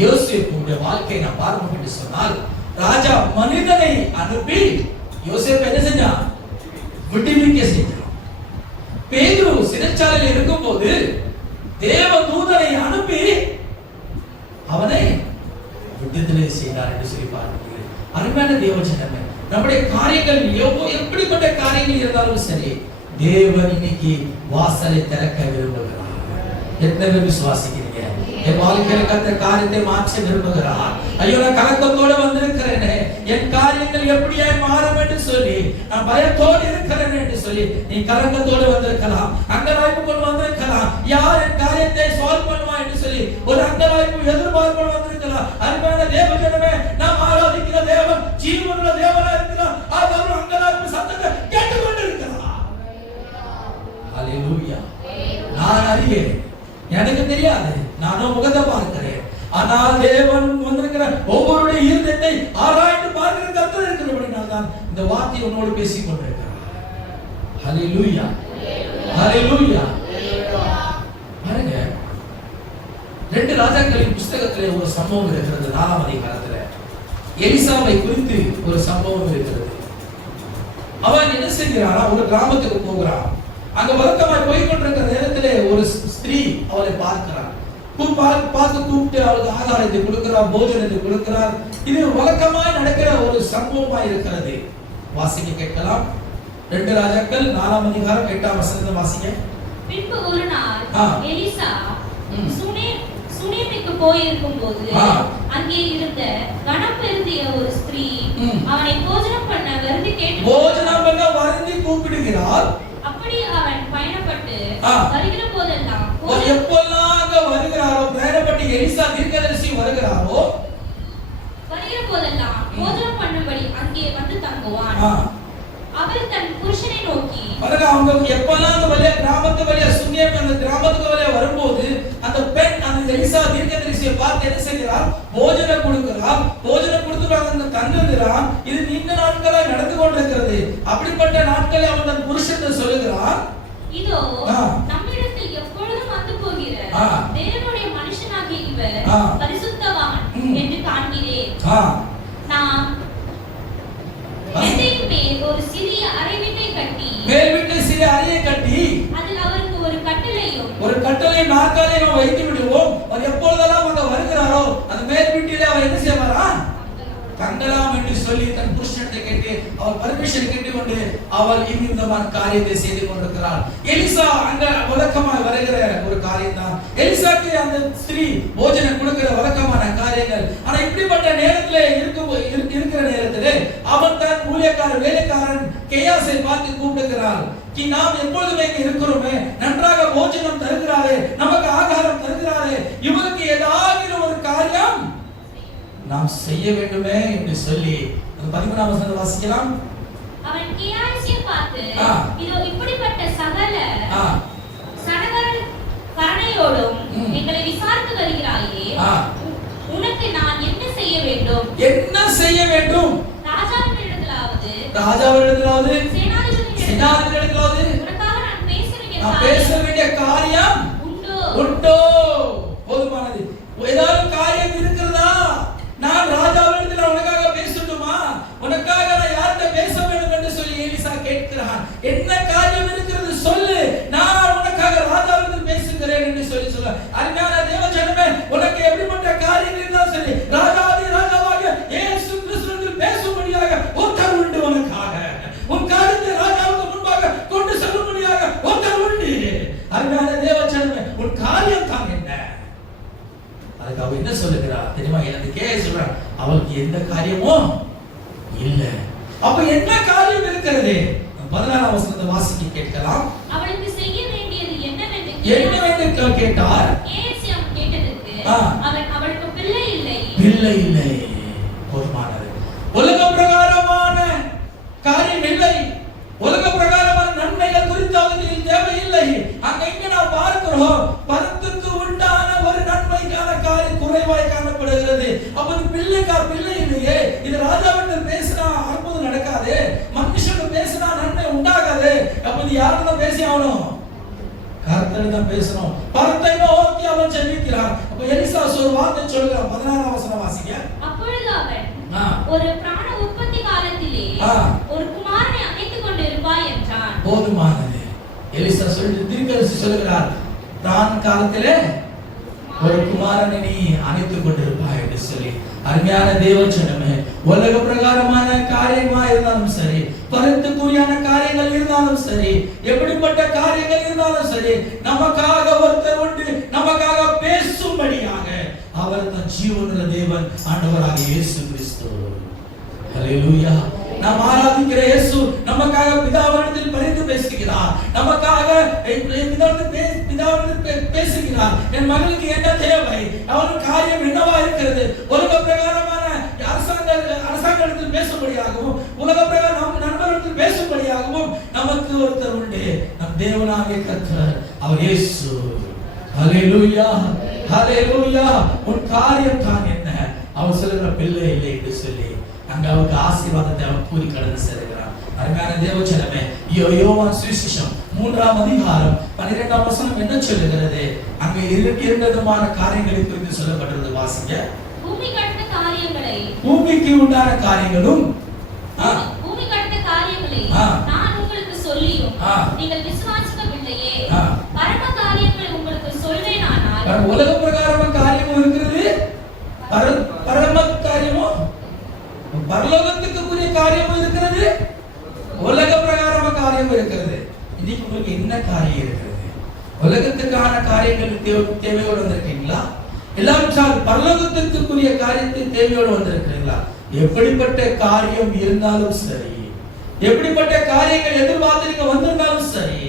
யோசேப்புடைய வாழ்க்கையை நாம் பார்ப்போம் என்று சொன்னால், ராஜா மனிதனை அனுப்பி யோசேப்பு என்ன செஞ்சான்? விடுவிக்க செய்தான். பேதுரு சிறைச்சாலையில் இருக்கும்போது தேவ தூதனை அனுப்பி அவனை விடுதலை செய்தார் என்று சொல்லி பார்க்கிறேன். அருமையான தேவஜனமே, நம்முடைய காரியங்கள் எப்படிப்பட்ட காரியங்கள் இருந்தாலும் சரி, தேவன் இன்னைக்கு வாசலை திறக்க விரும்புகிறார். எத்தனை பேர் விசுவாசிக்கிறீங்க? என் வாழ்க்கையில கர்த்தர் காரியத்தை மாற்ற விரும்புகிறார். ஐயோ, நான் கலக்கத்தோடு வந்திருக்கிறேனே, என் காரியங்கள் எப்படியா மாறும் என்று சொல்லி நான் பயத்தோடு இருக்கிறேன் என்று சொல்லி நீ கலக்கத்தோடு வந்திருக்கலாம், அங்கலாய்ப்பு கொண்டு வந்திருக்கலாம். யார் என் காரியத்தை சால்வ் பண்ணுவா என்று சொல்லி ஒரு அங்கலாய்ப்பு எதிர்பார்ப்பு வந்திருக்கலாம். அருமையான தேவஜனமே, நாம் ஆராதிக்கிற தேவன் ஜீவனுள்ள தேவனா இருக்கிறார். அவர் அங்கலாய்ப்பு சத்தத்தை கேட்டுக்கொண்டு இருக்கிறார். ஹல்லேலூயா! நான் அறியேன், எனக்கு தெரியாது, நானும் முகத்தை பார்க்கிறேன். ஆனால் தேவன் வந்திருக்கிற ஒவ்வொருடைய இருதயத்தை ஆராய்ந்து பார்க்கிற கர்த்தர் இருக்கிறபடியால் தான் இந்த வார்த்தை உன்னோடு பேசிக் கொண்டிருக்கிறார். ஹல்லேலூயா! ஹல்லேலூயா! பாருங்க, 2 ராஜாக்களின் புத்தகத்திலே ஒரு சம்பவம் இருக்கிறது. 4ஆம் அதிகாரத்துல எலிசாவை குறித்து ஒரு சம்பவம் இருக்கிறது. அவன் என்ன செய்கிறானா? ஒரு கிராமத்துக்கு போகிறான். அங்க வழக்கமாய் போய் கொண்டிருக்கிற நேரத்திலே ஒரு ஸ்திரீ அவளை பார்க்கிறார். பார்த்து கூப்பிட்டு அவளுக்கு ஆகாரத்தை கொடுக்கிறார், போஜனத்தை கொடுக்கிறார். இது வழக்கமாய் நடக்கிற ஒரு சம்பவமாய் இருக்கிறது. வாசிக்க கேட்கலாம். 2 ராஜாக்கள் 4ஆம் அதிகாரம் 8ஆம் வசனத்தை வாசிங்க. பின்பு ஒரு நாள் எலிசா சுனேமுக்கு போயிருக்கும்போது அங்கே இருந்த கனப்பெருந்திய ஒரு ஸ்திரீ அவனை போஜனம் பண்ண வருந்தி கூப்பிடுகிறார். அப்படி அவன் பயணப்பட்டு வருகிற போதெல்லாம், எப்பெல்லாம் அங்க வருகிறாரோ, பயணப்பட்டு எலிசா தீர்க்கதரிசி வருகிறாரோ, வருகிற போதெல்லாம் போஜனம் பண்ணும்படி அங்கே வந்து தங்குவான். அவள் தன் புருஷனை நோக்கி, பாருங்க, அவங்க எப்பெல்லாம் அந்த வழியா கிராமத்து வழியா சுன்னேம் அந்த கிராமத்துக்கு வழியா வரும்போது அந்த பெண் அந்த எலிசா தீர்க்கதரிசியை பார்த்து என்ன செய்கிறார்? போஜனம் கொடுக்கிறார். போஜனம் கொடுத்துட்டு அந்த தங்குகிறான். இது நீண்ட நாட்களாய் நடந்து கொண்டிருக்கிறது. அப்படிப்பட்ட நாட்களை அவன் தன் புருஷன் சொல்லுகிறான், இதோ நம்மிடத்தில் எப்பொழுதும் வந்து போகிற தேவனுடைய மனுஷனாகிய இவர் பரிசுத்தவான் என்று காண்கிறேன். நாம் ஒரு சிறிய அறை வீட்டை கட்டி, மேல் வீட்டில் சிறிய அறையை கட்டி, அதில் அவருக்கு ஒரு கட்டளை நாற்காலியை வைத்து விடுவோம். அவர் எப்பொழுதெல்லாம் அங்க வருகிறாரோ அந்த மேல் வீட்டிலே அவர் என்ன செய்வாரா? தங்கலாம் என்று சொல்லி தன் புருஷனை கேட்டு அவர் பர்மிஷன் கேட்டுக்கொண்டு அவள் இந்த காரியத்தை செய்து கொண்டிருக்கிறார். எலிசா அங்க வழக்கமாக வருகிற ஒரு காரியம் தான். எலிசாக்கு அந்த ஸ்திரீ போஜனம் கொடுக்கிற வழக்கமான காரியங்கள். ஆனா இப்படிப்பட்ட நேரத்திலே இருக்கிற நேரத்திலே அவன் தன் ஊழியக்காரன் வேலைக்காரன் கேயாசை பார்த்து கூப்பிடுகிறார். நாம் எப்பொழுதுமே இங்க இருக்கிறோமே, நன்றாக போஜனம் தருகிறாரே, நமக்கு ஆகாரம் தருகிறாரே, இவருக்கு ஏதாவது ஒரு காரியம் நாம் செய்ய வேண்டுமே என்று சொல்லி 13ஆம் வசனத்தை வாசிக்கலாம். அவன் கேயாசியை பார்த்து, இதோ இப்படிப்பட்ட சகல சனகரணையோடும் எங்களை விசாரித்து வருகிறாயே, உனக்கு நான் என்ன செய்ய வேண்டும்? என்ன செய்ய வேண்டும்? ராஜாவினிடத்திலாவது சேனாதிபதியிடத்திலாவது உனக்காக நான் பேச வேண்டிய காரியம் உண்டோ? போதுமானது. ஏதாவது காரியம் இருக்கிறதா? நான் ராஜாவிடத்தில் உனக்காக பேசட்டுமா? உனக்காக நான் யார்கிட்ட பேச வேண்டும் என்று சொல்லி எலிசா கேட்கிறான். என்ன காரியம் இருக்கிறது சொல்லு, நான் உனக்காக ராஜாவிடத்தில் பேசுகிறேன் என்று சொல்லி சொல்ல. அருமையான தேவஜனமே, உனக்கு எப்படிப்பட்ட காரியங்கள் இருந்தாலும் சரி, ராஜாவாக இயேசு கிறிஸ்துவிடத்தில் பேசும்படியாக ஒருத்தர் உண்டு உனக்காக. என்ன சொல்லுகிறார் தெரியுமா? எனக்கு சொல்ற அவளுக்கு எந்த காரியமும் இல்லை. அப்ப என்ன காரியம் இருக்கிறது? 16ஆம் வசனத்தை வாசிக்க கேட்கலாம். அவளுக்கு செய்ய வேண்டியது என்னவென்று கேட்டார். ஏசியாம் கேட்டதற்கு அவளுக்கு பிள்ளை இல்லை. போதுமானது. உலக பிரகாரமான காரியம் இல்லை, உலக பிரகாரமான நன்மைகள் குறித்து அவர்களுக்கு தேவையில்லை. அங்க நாம் பார்க்கிறோம், பரத்துக்கு உண்டான ஒரு நன்மைக்கான காரியம் குறைவாய் காணப்படுகிறது. அப்ப பிள்ளை இல்லையே. இது ராஜாவிடம் பேசினா அற்புதம் நடக்காது, மனுஷன் பேசினா நன்மை உண்டாகாது. அப்ப இது யாருதான் பேசி ஆகணும்? கர்த்தர் தான் பேசணும். பரத்தை நோக்கி அவன் ஜெபிக்கிறான். அப்ப எலிசா ஒரு வார்த்தை சொல்கிறான். 16ஆம் வசனம் வாசிங்க. அப்பொழுது அவன் ஒரு பிராண உற்பத்தி காலத்திலே ஒரு குமாரனை அணைத்துக் கொண்டு இருப்பாய் என்றான். போதுமானது. எலிசா தீர்க்கதரிசி சொல்கிறார், பிராண காலத்திலே ஒரு குமாரனை நீ அணைத்துக் கொண்டிருப்பாய் என்று சொல்லி. அருமையான தேவஜனமே, உலக பிரகாரமான காரியமா இருந்தாலும் சரி, பரத்துக்குரியான காரியங்கள் இருந்தாலும் சரி, எப்படிப்பட்ட காரியங்கள் இருந்தாலும் சரி, நமக்காக ஒருத்தர் உண்டு, நமக்காக பேசும்படியாக அவர் தன் ஜீவனுள்ள தேவன், ஆண்டவராக இயேசு கிறிஸ்து. ஹல்லேலூயா. நாம் ஆராதிக்கிற இயேசு நமக்காக பிதாவிடத்தில் பரிந்து பேசுகிறார், நமக்காக பிதாவிடத்தில் பேசுகிறார். என் மகளுக்கு என்ன தேவை, அவளுக்கு காரியம் என்னவா இருக்கிறது, உலக பிரகாரமான அரசாங்கத்தில் பேசும்படியாகவும், உலக பிரகாரம் நம் நண்பர்களுக்கு பேசும்படியாகவும் நமக்கு ஒருத்தர் உண்டு, நம் தேவனாகிய கர்த்தர், அவர் இயேசு. ஹல்லேலூயா, ஹல்லேலூயா. உன் காரியம் தான் என்ன? அவர் சொல்லுகிற பிள்ளை இல்லை என்று சொல்லி அங்க அவருக்கு ஆசீர்வாதத்தை அவர் கூறி கடந்து செல்கிறார். அருமையான தேவஜனமே, யோவான் சுவிசேஷம் 3ஆம் அதிகாரம் 12ஆம் வசனம் என்ன சொல்லுகிறது? அங்க இரண்டு விதமான காரியங்களை குறித்து சொல்லப்பட்டிருக்கிறது. வாசிங்க. பூமிக்கு உண்டான காரியங்களும் பூமி கடந்த காரியங்களை நான் உங்களுக்கு சொல்லியும் நீங்கள் விசுவாசிக்கவில்லையே. பரம காரியங்களை உங்களுக்கு சொல்வேனானால், உலக பிரகாரமான காரியமும் இருக்கிறது, பரம காரியமும் பரலோகத்துக்குரிய காரியமும் இருக்கிறது, உலக பிரகாரமான காரியமும் இருக்கிறது. இன்னைக்கு உங்களுக்கு என்ன காரியம் இருக்கிறது? உலகத்துக்கான காரியங்கள் தேவையோடு வந்திருக்கீங்களா? எல்லாவற்றால் பரலோகத்திற்குரிய காரியத்தை தேவையோடு வந்திருக்கிறீங்களா? எப்படிப்பட்ட காரியம் இருந்தாலும் சரி, எப்படிப்பட்ட காரியங்கள் எதிர்பார்த்து நீங்க வந்திருந்தாலும் சரி,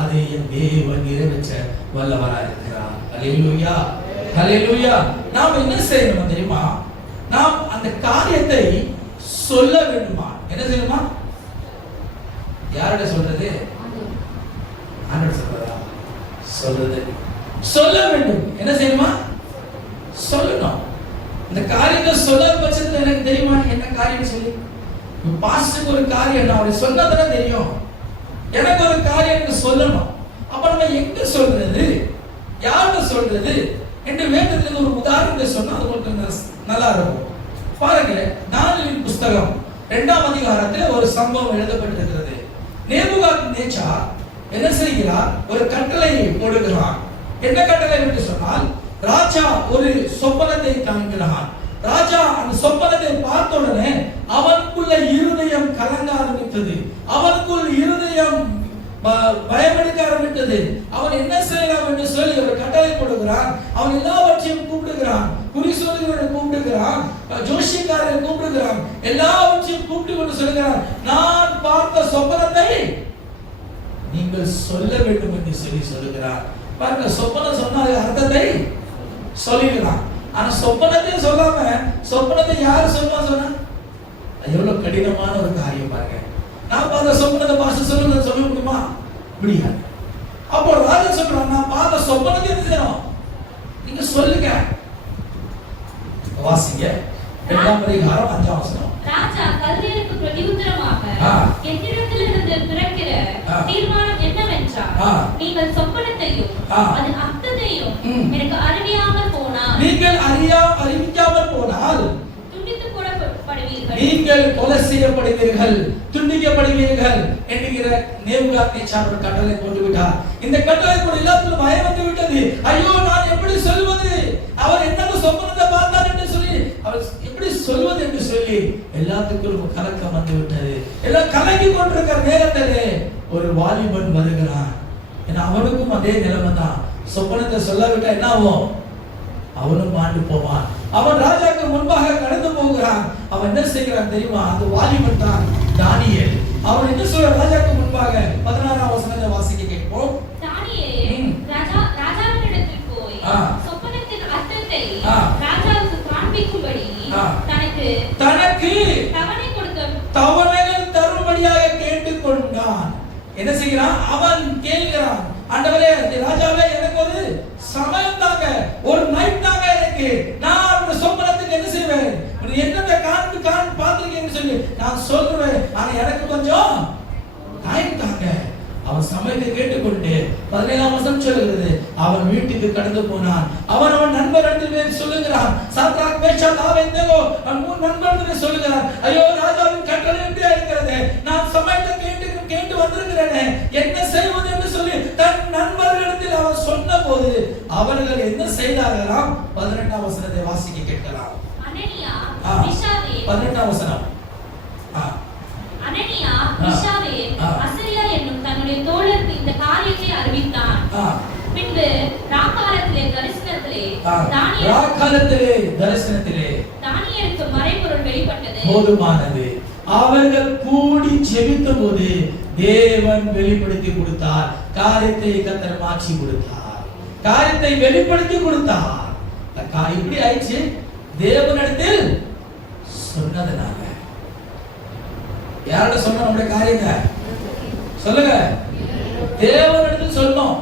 அதை என் தேவன் நிறைவேற்ற வல்லவராக இருக்கிறார். ஹல்லேலூயா, ஹல்லேலூயா. நாம் என்ன செய்யணும் தெரியுமா? நாம் அந்த காரியத்தை சொல்ல வேண்டுமா? என்ன செய்யணுமா? யாரோட சொல்றது? ஆண்டவர் சொல்றதா? சொல்றது சொல்ல வேண்டும். என்ன செய்யணுமா? சொல்லணும். இந்த காரியத்தை சொல்லாத பட்சத்தில் எனக்கு தெரியுமா என்ன காரியம் சொல்லி? பாஸ்டருக்கு ஒரு காரியம் நான் அவரை சொன்னதானே தெரியும், எனக்கு ஒரு காரியம் சொல்லணும். அப்ப நம்ம எங்க சொல்றது, யார்கிட்ட சொல்றது என்று வேதத்தில் ஒரு உதாரணத்தை சொன்னா அது உங்களுக்கு நல்லா இருக்கும். பாருங்க, தானியேலின் புஸ்தகம் 2ஆம் அதிகாரத்தில் ஒரு சம்பவம் எழுதப்பட்டிருக்கிறது. நேபுகாத்நேச்சார் என்ன செய்கிறார்? ஒரு கட்டளையை போடுகிறார். என்ன கட்டளை என்று சொன்னால், ராஜா ஒரு சொப்பனத்தை காண்கிறான். ராஜா அந்த சொப்பனத்தை பார்த்த உடனே அவனுக்குள்ள இருதயம் கலங்க ஆரம்பித்தது, அவனுக்குள் இருதயம் பயமெடுக்க ஆரம்பித்தது. அவன் என்ன செய்யலாம் என்று சொல்லி ஒரு கட்டளை போடுகிறான். அவன் எல்லாவற்றையும் கூப்பிடுகிறான், குறி சொல்லுகிறவனை கூப்பிடுகிறான், ஜோஷியக்காரரை கூப்பிடுகிறான், எல்லாவற்றையும் கூப்பிட்டு கொண்டு சொல்லுகிறான், நான் பார்த்த சொப்பனத்தை நீங்கள் சொல்ல வேண்டும் என்று சொல்லி சொல்லுகிறான். பாருங்க, சொப்பனம் சொன்ன அர்த்தத்தை சொல்லிடலாம். ஆனா சொப்பனத்தை சொல்லாம சொப்பனத்தை யாரு சொன்னா எவ்வளவு கடினமான ஒரு காரியம் பாருங்க. நான் பார்த்த சொப்பனத்தை பாஸ்டர் சொல்ல முடியுமா? முடியாது. அப்போ ராஜா சொல்றான், நான் பார்த்த சொப்பனத்தை என்ன செய்யணும்? நீங்க சொல்லுங்க. வாசிங்க 2ஆம் அதிகாரம் 5ஆம் வசனம். ராஜா கல்தேயருக்கு பிரதியுத்தரமாக, என்னிடத்திலிருந்து பிறக்கிற தீர்மானம் என்னவென்றால், நீங்கள் சொப்பனத்தையும் அதன் அர்த்தத்தையும் எனக்கு அறிவிக்காமல் போனால் துண்டித்து போடப்படுவீர்கள், நீங்கள் கொலை செய்யப்படுவீர்கள், துண்டிக்கப்படுவீர்கள் என்கிற நேபுகாத்நேச்சார் ஒரு கட்டளை போட்டு விட்டார். இந்த கட்டளை கூட எல்லாத்துக்கும் பயம் வந்து விட்டது. ஐயோ, நான் எப்படி சொல்வது, அவர் என்ன சொப்பனத்தை பார்த்தார் என்று சொல்லி அவர் எப்படி சொல்வது என்று சொல்லி எல்லாத்துக்கும் கலக்கம் வந்து விட்டது. எல்லாம் கலங்கி கொண்டிருக்கிற நேரத்திலே ஒரு வாலிபன் வருகிறான். ஏன்னா அவனுக்கும் அதே நிலைமை தான். சொப்பனத்தை சொல்லாவிட்டா என்ன ஆகும்? அவனும் மாண்டு போவான். அவன் ராஜாக்கு முன்பாக கடந்து போகிறான். அவன் என்ன செய்கிறான் தெரியுமா? அந்த வாலிபன் தான் தானியேல். அவன் என்ன சொல்ற ராஜாக்கு முன்பாக 16ஆம் வசனத்தை வாசிக்க கேட்போம். தானியேல் ராஜாவினிடத்தில் போய் சொப்பனத்தின் அர்த்தத்தை ராஜாவுக்கு காண்பிக்கும்படி தனக்கு தவணைகள் தரும்படியாக கேட்டுக்கொண்டான். என்ன செய்கிறான்? அவன் கேட்கிறான், ஆண்டவரே ராஜாவே, எனக்கு ஒரு சமயம் தாங்க, ஒரு நைட் தாங்க எனக்கு. நான் அந்த சொப்பனத்துக்கு என்ன செய்வேன், என்னத்தை காண்பு பார்த்திருக்கேன்னு சொல்லி நான் சொல்லுவேன். ஆனா எனக்கு கொஞ்சம் டைம் தாங்க. அவன் சமயத்தை கேட்டுக்கொண்டு 17ஆம் வசனம் சொல்லுகிறது, அவன் வீட்டுக்கு கடந்து போனான். அவன் நண்பரிடத்தில் சொல்லுகிறான், சாத்ராக் மேஷாக் ஆபேத்நேகோ, அவன் 3 நண்பரிடத்தில் சொல்லுகிறான், ஐயோ ராஜாவின் கட்டளை எப்படியா இருக்கிறது, நான் சமயத்தை கேட்டு வந்திருக்கிறேனே, என்ன செய்வது என்று சொல்லி தன் நண்பர்களிடத்தில் அவன் சொன்ன போது அவர்கள் என்ன செய்தார்களாம்? 18ஆம் வசனத்தை வாசிக்க கேட்கலாம். அனனியா மிஷாவேல் 18ஆம் வசனம். அனனியா மிஷாவேல் அசரியா என்னும் தன்னுடைய தோழருக்கு இந்த காரியத்தை அறிவித்தான். பின்பு ராக்காலத்திலே தரிசனத்திலே தானியேலுக்கு மறைபொருள் வெளிப்பட்டது. போதுமானது. அவர்கள் கூடி ஜெபித்த போது தேவன் வெளிப்படுத்தி கொடுத்தார். காரியத்தை கர்த்தர் மாற்றி கொடுத்தார். காரியத்தை வெளிப்படுத்தி கொடுத்தார். இப்படி ஆயிடுச்சு தேவனிடத்தில் சொன்னதுனால. யாரோட சொன்ன நம்முடைய காரியத்தை சொல்லுங்க, தேவனிடத்தில் சொன்னோம்.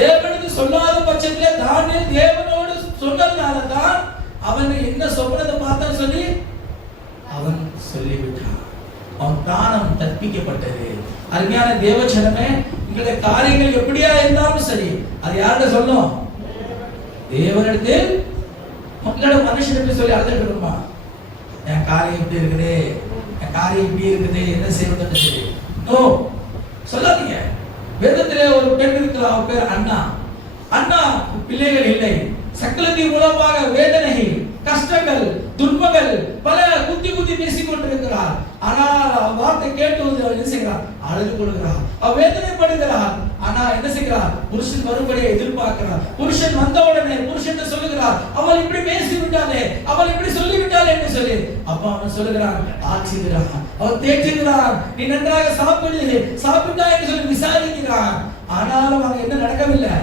தேவனிடத்தில் சொல்லாத பட்சத்திலே தானியேல் தேவனோடு சொன்னதுனால தான் அவன் என்ன சொப்பனத்தை பார்த்தான்னு சொல்லி அவன் சொல்லிவிட்டான். அவன் பிராணம் தப்பிக்கப்பட்டது. அருமையான தேவச்சனமே, உங்களுடைய காரியங்கள் எப்படியா இருந்தாலும் சரி, அது யார்கிட்ட சொல்லும்? தேவனிடத்தில். உங்களோட மனுஷனுக்கு சொல்லி அழுதுமா, என் காரியம் இப்படி இருக்குது, என் காரியம் இப்படி இருக்குது, என்ன செய்வதுன்னு சொல்லி நோ சொல்லாதீங்க. வேதத்திலே ஒரு பெண் இருக்கிற, அவ பேர் அண்ணா. அண்ணா பிள்ளைகள் இல்லை. சக்கலத்தின் மூலமாக வேதனைகள், கஷ்டங்கள், துன்பங்கள் பல குத்தி பேசிக் கொண்டிருக்கிறார். ஆனால் வார்த்தை கேட்டு என்ன செய்கிறார்? அழுது கொள்கிறார், வேதனைப்படுகிறார். ஆனா என்ன செய்கிறார்? புருஷன் வரும்படியை எதிர்பார்க்கிறார். புருஷன் வந்தவுடனே புருஷன் சொல்லுகிறார், அவள் இப்படி பேசி விட்டாளே, அவள் இப்படி சொல்லி விட்டாளே என்று சொல்லி. அப்ப அவன் சொல்லுகிறான், ஆச்சுகிறான், அவன் தேற்றுகிறான், நீ நன்றாக சாப்பிட்டா என்று சொல்லி விசாரிக்கிறான். ஆனாலும் அங்க என்ன நடக்கவில்லை?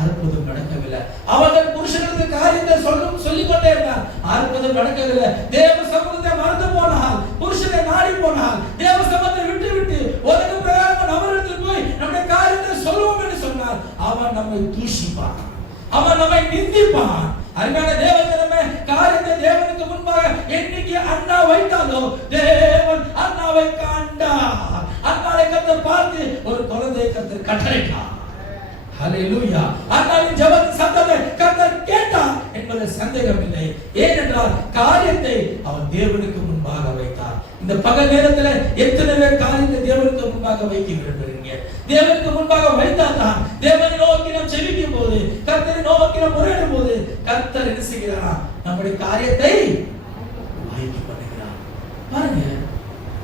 அற்புதம் நடக்கவில்லை. அவர்கள் புருஷனுக்கு காரியத்தை சொல்லிக் கொண்டே இருந்தார். அற்புதம் நடக்கவில்லை. தேவ சமூகத்தை மறந்து போனால், புருஷனை நாடி போனால், தேவ சமூகத்தை விட்டு உலக பிரகாரம் அவரிடத்தில் போய் நம்முடைய காரியத்தை சொல்லுவோம் என்று சொன்னார், அவன் நம்மை தூஷிப்பான், அவன் நம்மை நிந்திப்பான். அருமையான தேவஜனமே, காரியத்தை தேவனுக்கு முன்பாக என்னைக்கு அண்ணா வைத்தாலோ தேவன் அண்ணாவை காண்டார். அண்ணாவை கர்த்தர் பார்த்து ஒரு குழந்தையை கர்த்தர் கட்டளையிட்டார். ஹல்லேலூயா. அண்ணாவின் ஜெபத்தின் சத்தத்தை கர்த்தர் கேட்டார் என்பதில் சந்தேகம் இல்லை. ஏனென்றால் காரியத்தை அவன் தேவனுக்கு முன்பாக வைத்தார். இந்த பகல் நேரத்தில் எத்தனை பேர் காரியத்தை தேவனுக்கு முன்பாக வைக்க விரும்புகிறீங்க? தேவனுக்கு முன்பாக வைத்தால்தான் தேவனை நோக்கி நாம் செபிக்கும் போது, கர்த்தரை நோக்கி நாம் முறையிடும் போது கர்த்தர் என்ன செய்கிறார்? நம்முடைய காரியத்தை வாய்க்க பண்ணுகிறார். பாருங்க,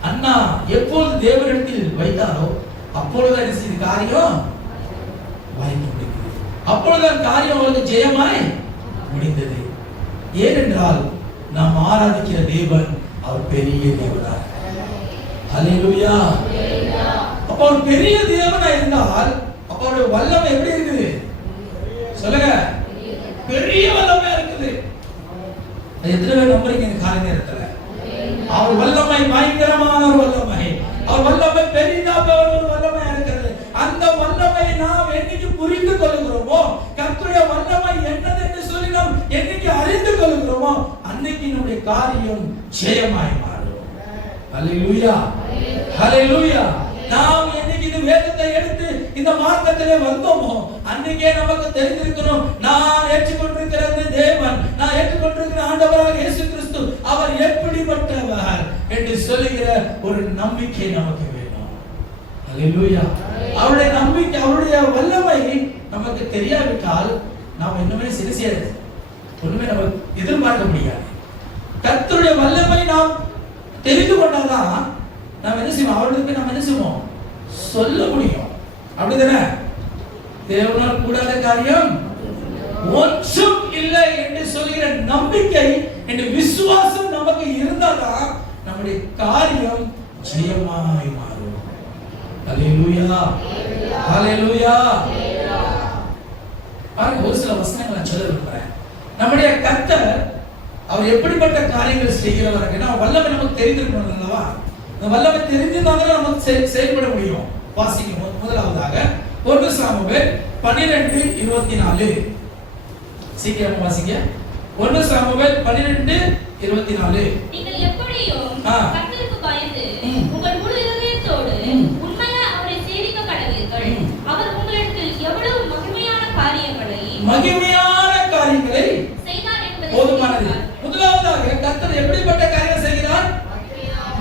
அண்ணா எப்போது தேவனிடத்தில் வைத்தாரோ அப்பொழுது என்ன செய்த காரியம் வாய்க்க முடிந்தது. அப்பொழுதுதான் காரியம் அவருக்கு ஜெயமாய் முடிந்தது. ஏனென்றால் நாம் ஆராதிக்கிற தேவன் அவர் பெரிய தேவனார். ஹல்லேலூயா. அப்ப அவர் பெரிய தேவனா இருந்தால் அப்ப அவருடைய வல்லமை எப்படி இருக்குது? சொல்லுங்க, பெரிய வல்லமை இருக்குது. எத்தனை பேர் நம்புறீங்க இந்த காலை நேரத்துல? அவர் வல்லமை பயங்கரமான ஒரு வல்லமை. அவர் வல்லமை பெரிதான ஒரு வல்லமை இருக்கிறது. அந்த வல்லமை நாம் என்னைக்கு புரிந்து கொள்கிறோமோ, கர்த்தருடைய வல்லமை என்னது என்று சொல்லி நாம் என்னைக்கு அறிந்து கொள்கிறோமோ, அன்னைக்கு நம்முடைய காரியம் ஜெயமாய் மாறும். ஹல்லேலூயா, ஹல்லேலூயா. நாம் என்னைக்கு இந்த வேதத்தை எடுத்து இந்த மார்க்கத்திலே வந்தோமோ, அன்னைக்கே நமக்கு தெரிந்திருக்கணும், நான் ஏற்றுக்கொண்டிருக்கிற தேவன், நான் ஏற்றுக்கொண்டிருக்கிற ஆண்டவராக இயேசு கிறிஸ்து அவர் எப்படிப்பட்டவர் என்று சொல்லுகிற ஒரு நம்பிக்கை நமக்கு வேணும். ஹல்லேலூயா. அவருடைய நம்பிக்கை, அவருடைய வல்லமை நமக்கு தெரியாவிட்டால் நாம் இன்னுமே சிறுசியாது ஒண்ணுமே நம்ம எதிர்பார்க்க முடியாது. கர்த்தருடைய வல்லமை நாம் தெரிந்து கொண்டாதான் நாம் என்ன செய்வோம்? அவர்களுக்கு நாம் என்ன செய்வோம்? சொல்ல முடியும். அப்படிதானே? தேவனால் கூடாத காரியம் ஒன்றும் இல்லை என்று சொல்கிற நம்பிக்கை என்று விசுவாசம் நமக்கு இருந்தாதான் நம்முடைய காரியம் ஜெயமாய் மாறும். ஹல்லேலூயா, ஹல்லேலூயா. பாருங்க, ஒரு சில வசனங்களை சொல்ல விரும்புறேன். நம்முடைய கர்த்தர் அவர் எப்படிப்பட்ட காரியங்கள் செய்கிறவர்? ஏன்னா வல்லமை நமக்கு தெரிந்திருக்கணும் அல்லவா? இந்த வல்லமை தெரிஞ்சிருந்தாலும் நமக்கு செயல்பட முடியும். வாசிக்கும் முதலாவதாக 1 சாமுவேல் 12:24. சீக்கிரமா வாசிங்க. 1 சாமுவேல் 12:24. நீங்கள் எப்படியோ கர்த்தருக்கு பயந்து உங்கள் முழு இதயத்தோடு உண்மையாய் அவரை சேவிக்க கடவீர்கள். அவர் உங்களிடத்தில் எவ்வளவு மகிமையான காரியங்களை செய்தார் என்பதை போதுமானது. முதலாவதாக கர்த்தர் எப்படிப்பட்ட காரியங்கள் செய்கிறார்?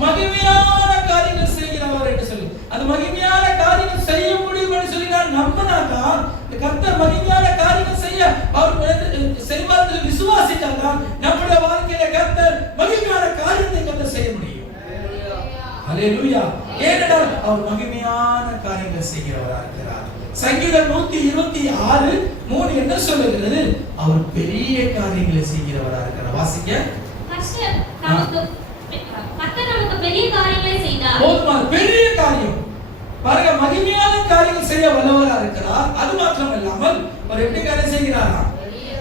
மகிமையான காரியங்கள் செய்கிறவர் என்று சொல்லி, அந்த மகிமையான காரியங்கள் செய்ய முடியும் என்று சொல்லி நான் நம்பினாதான், கர்த்தர் மகிமையான காரியங்கள் செய்ய அவர் செய்வார் என்று விசுவாசித்தால்தான் நம்முடைய வாழ்க்கையில கர்த்தர் மகிமையான காரியத்தை கர்த்தர் செய்ய முடியும். ஹல்லேலூயா. ஏனென்றால் அவர் மகிமையான காரியங்கள் செய்கிறவராக இருக்கிறார். சங்கீதம் 126:3 என்ன சொல்லுகிறது? அவர் பெரிய காரியங்களை செய்கிறவராக இருக்கிறார். வாசிங்க. கர்த்தர் நமக்கு பெரிய காரியங்களை செய்தார். போதுமா? பெரிய காரியம் பாருங்க, மகிமையான காரியங்கள் செய்ய வல்லவராக இருக்கிறார். அது மாத்திரம் இல்லாமல் அவர் எப்படி காரியம் செய்கிறாரா?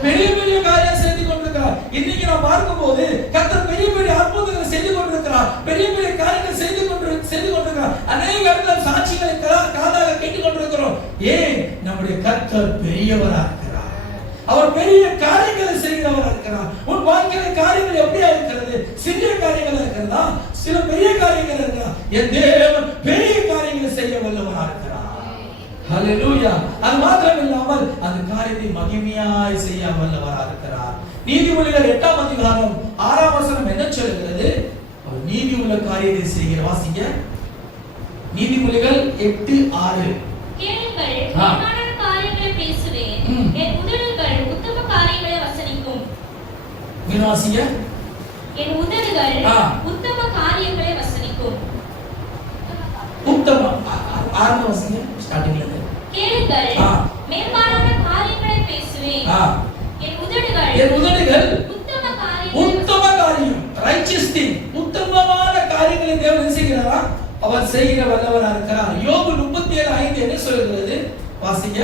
பெரிய பெரிய காரியம் செய்து கொண்டிருக்கிறார். இன்னைக்கு நாம் பார்க்கும்போது கர்த்தர் பெரிய பெரிய அற்புதங்களை செய்து கொண்டிருக்கிறார். பெரிய பெரிய காரியங்கள் செய்து கொண்டிருக்கிறார். அநேக இடத்துல சாட்சிகளை காதாக கேட்டுக் கொண்டிருக்கிறோம். ஏன்? நம்முடைய கர்த்தர் பெரியவராக இருக்கிறார். அவர் பெரிய காரியங்களை செய்கிறவராக இருக்கிறார். உன் வாழ்க்கையில காரியங்கள் எப்படியா இருக்கிறது? சிறிய காரியங்களா இருக்கிறதா? சில பெரிய காரியங்கள் இருக்கிறதா? என் தேவன் பெரிய காரியங்களை செய்ய வல்லவராக இருக்கிறார். ஹல்லேலூயா. அது மாத்திரம் இல்லாமல் அந்த காரியத்தை மகிமையாய் செய்ய வல்லவராக இருக்கிறார். நீதிமொழிகள் 8ஆம் அதிகாரம் 6ஆம் வசனம் என்ன சொல்கிறது? அவர் நீதி உள்ள காரியத்தை செய்கிற. வாசிங்க. நீதிமொழிகள் 8:6. கேளுங்கள், ஞானமான காரியங்களை பேசுவேன். என் உதடுகள் உத்தம காரியங்களை வசனிக்கும். வாசிங்க. என் உதடுகள் உத்தம காரியங்களை வசனிக்கும். உத்தம ஆரம்ப வாசிங்க. ஸ்டார்டிங்ல இருந்து. கேளுங்கள், மேன்மையான காரியங்களை பேசுவேன். என் உதடுகள் உத்தம காரியம், righteous thing, உத்தமமான காரியங்களை தேவன் செய்கிறாரா? அவர் செய்கிற வல்லவராக இருக்கிறார். யோபு 37:5 என்ன சொல்கிறது? வாசிங்க.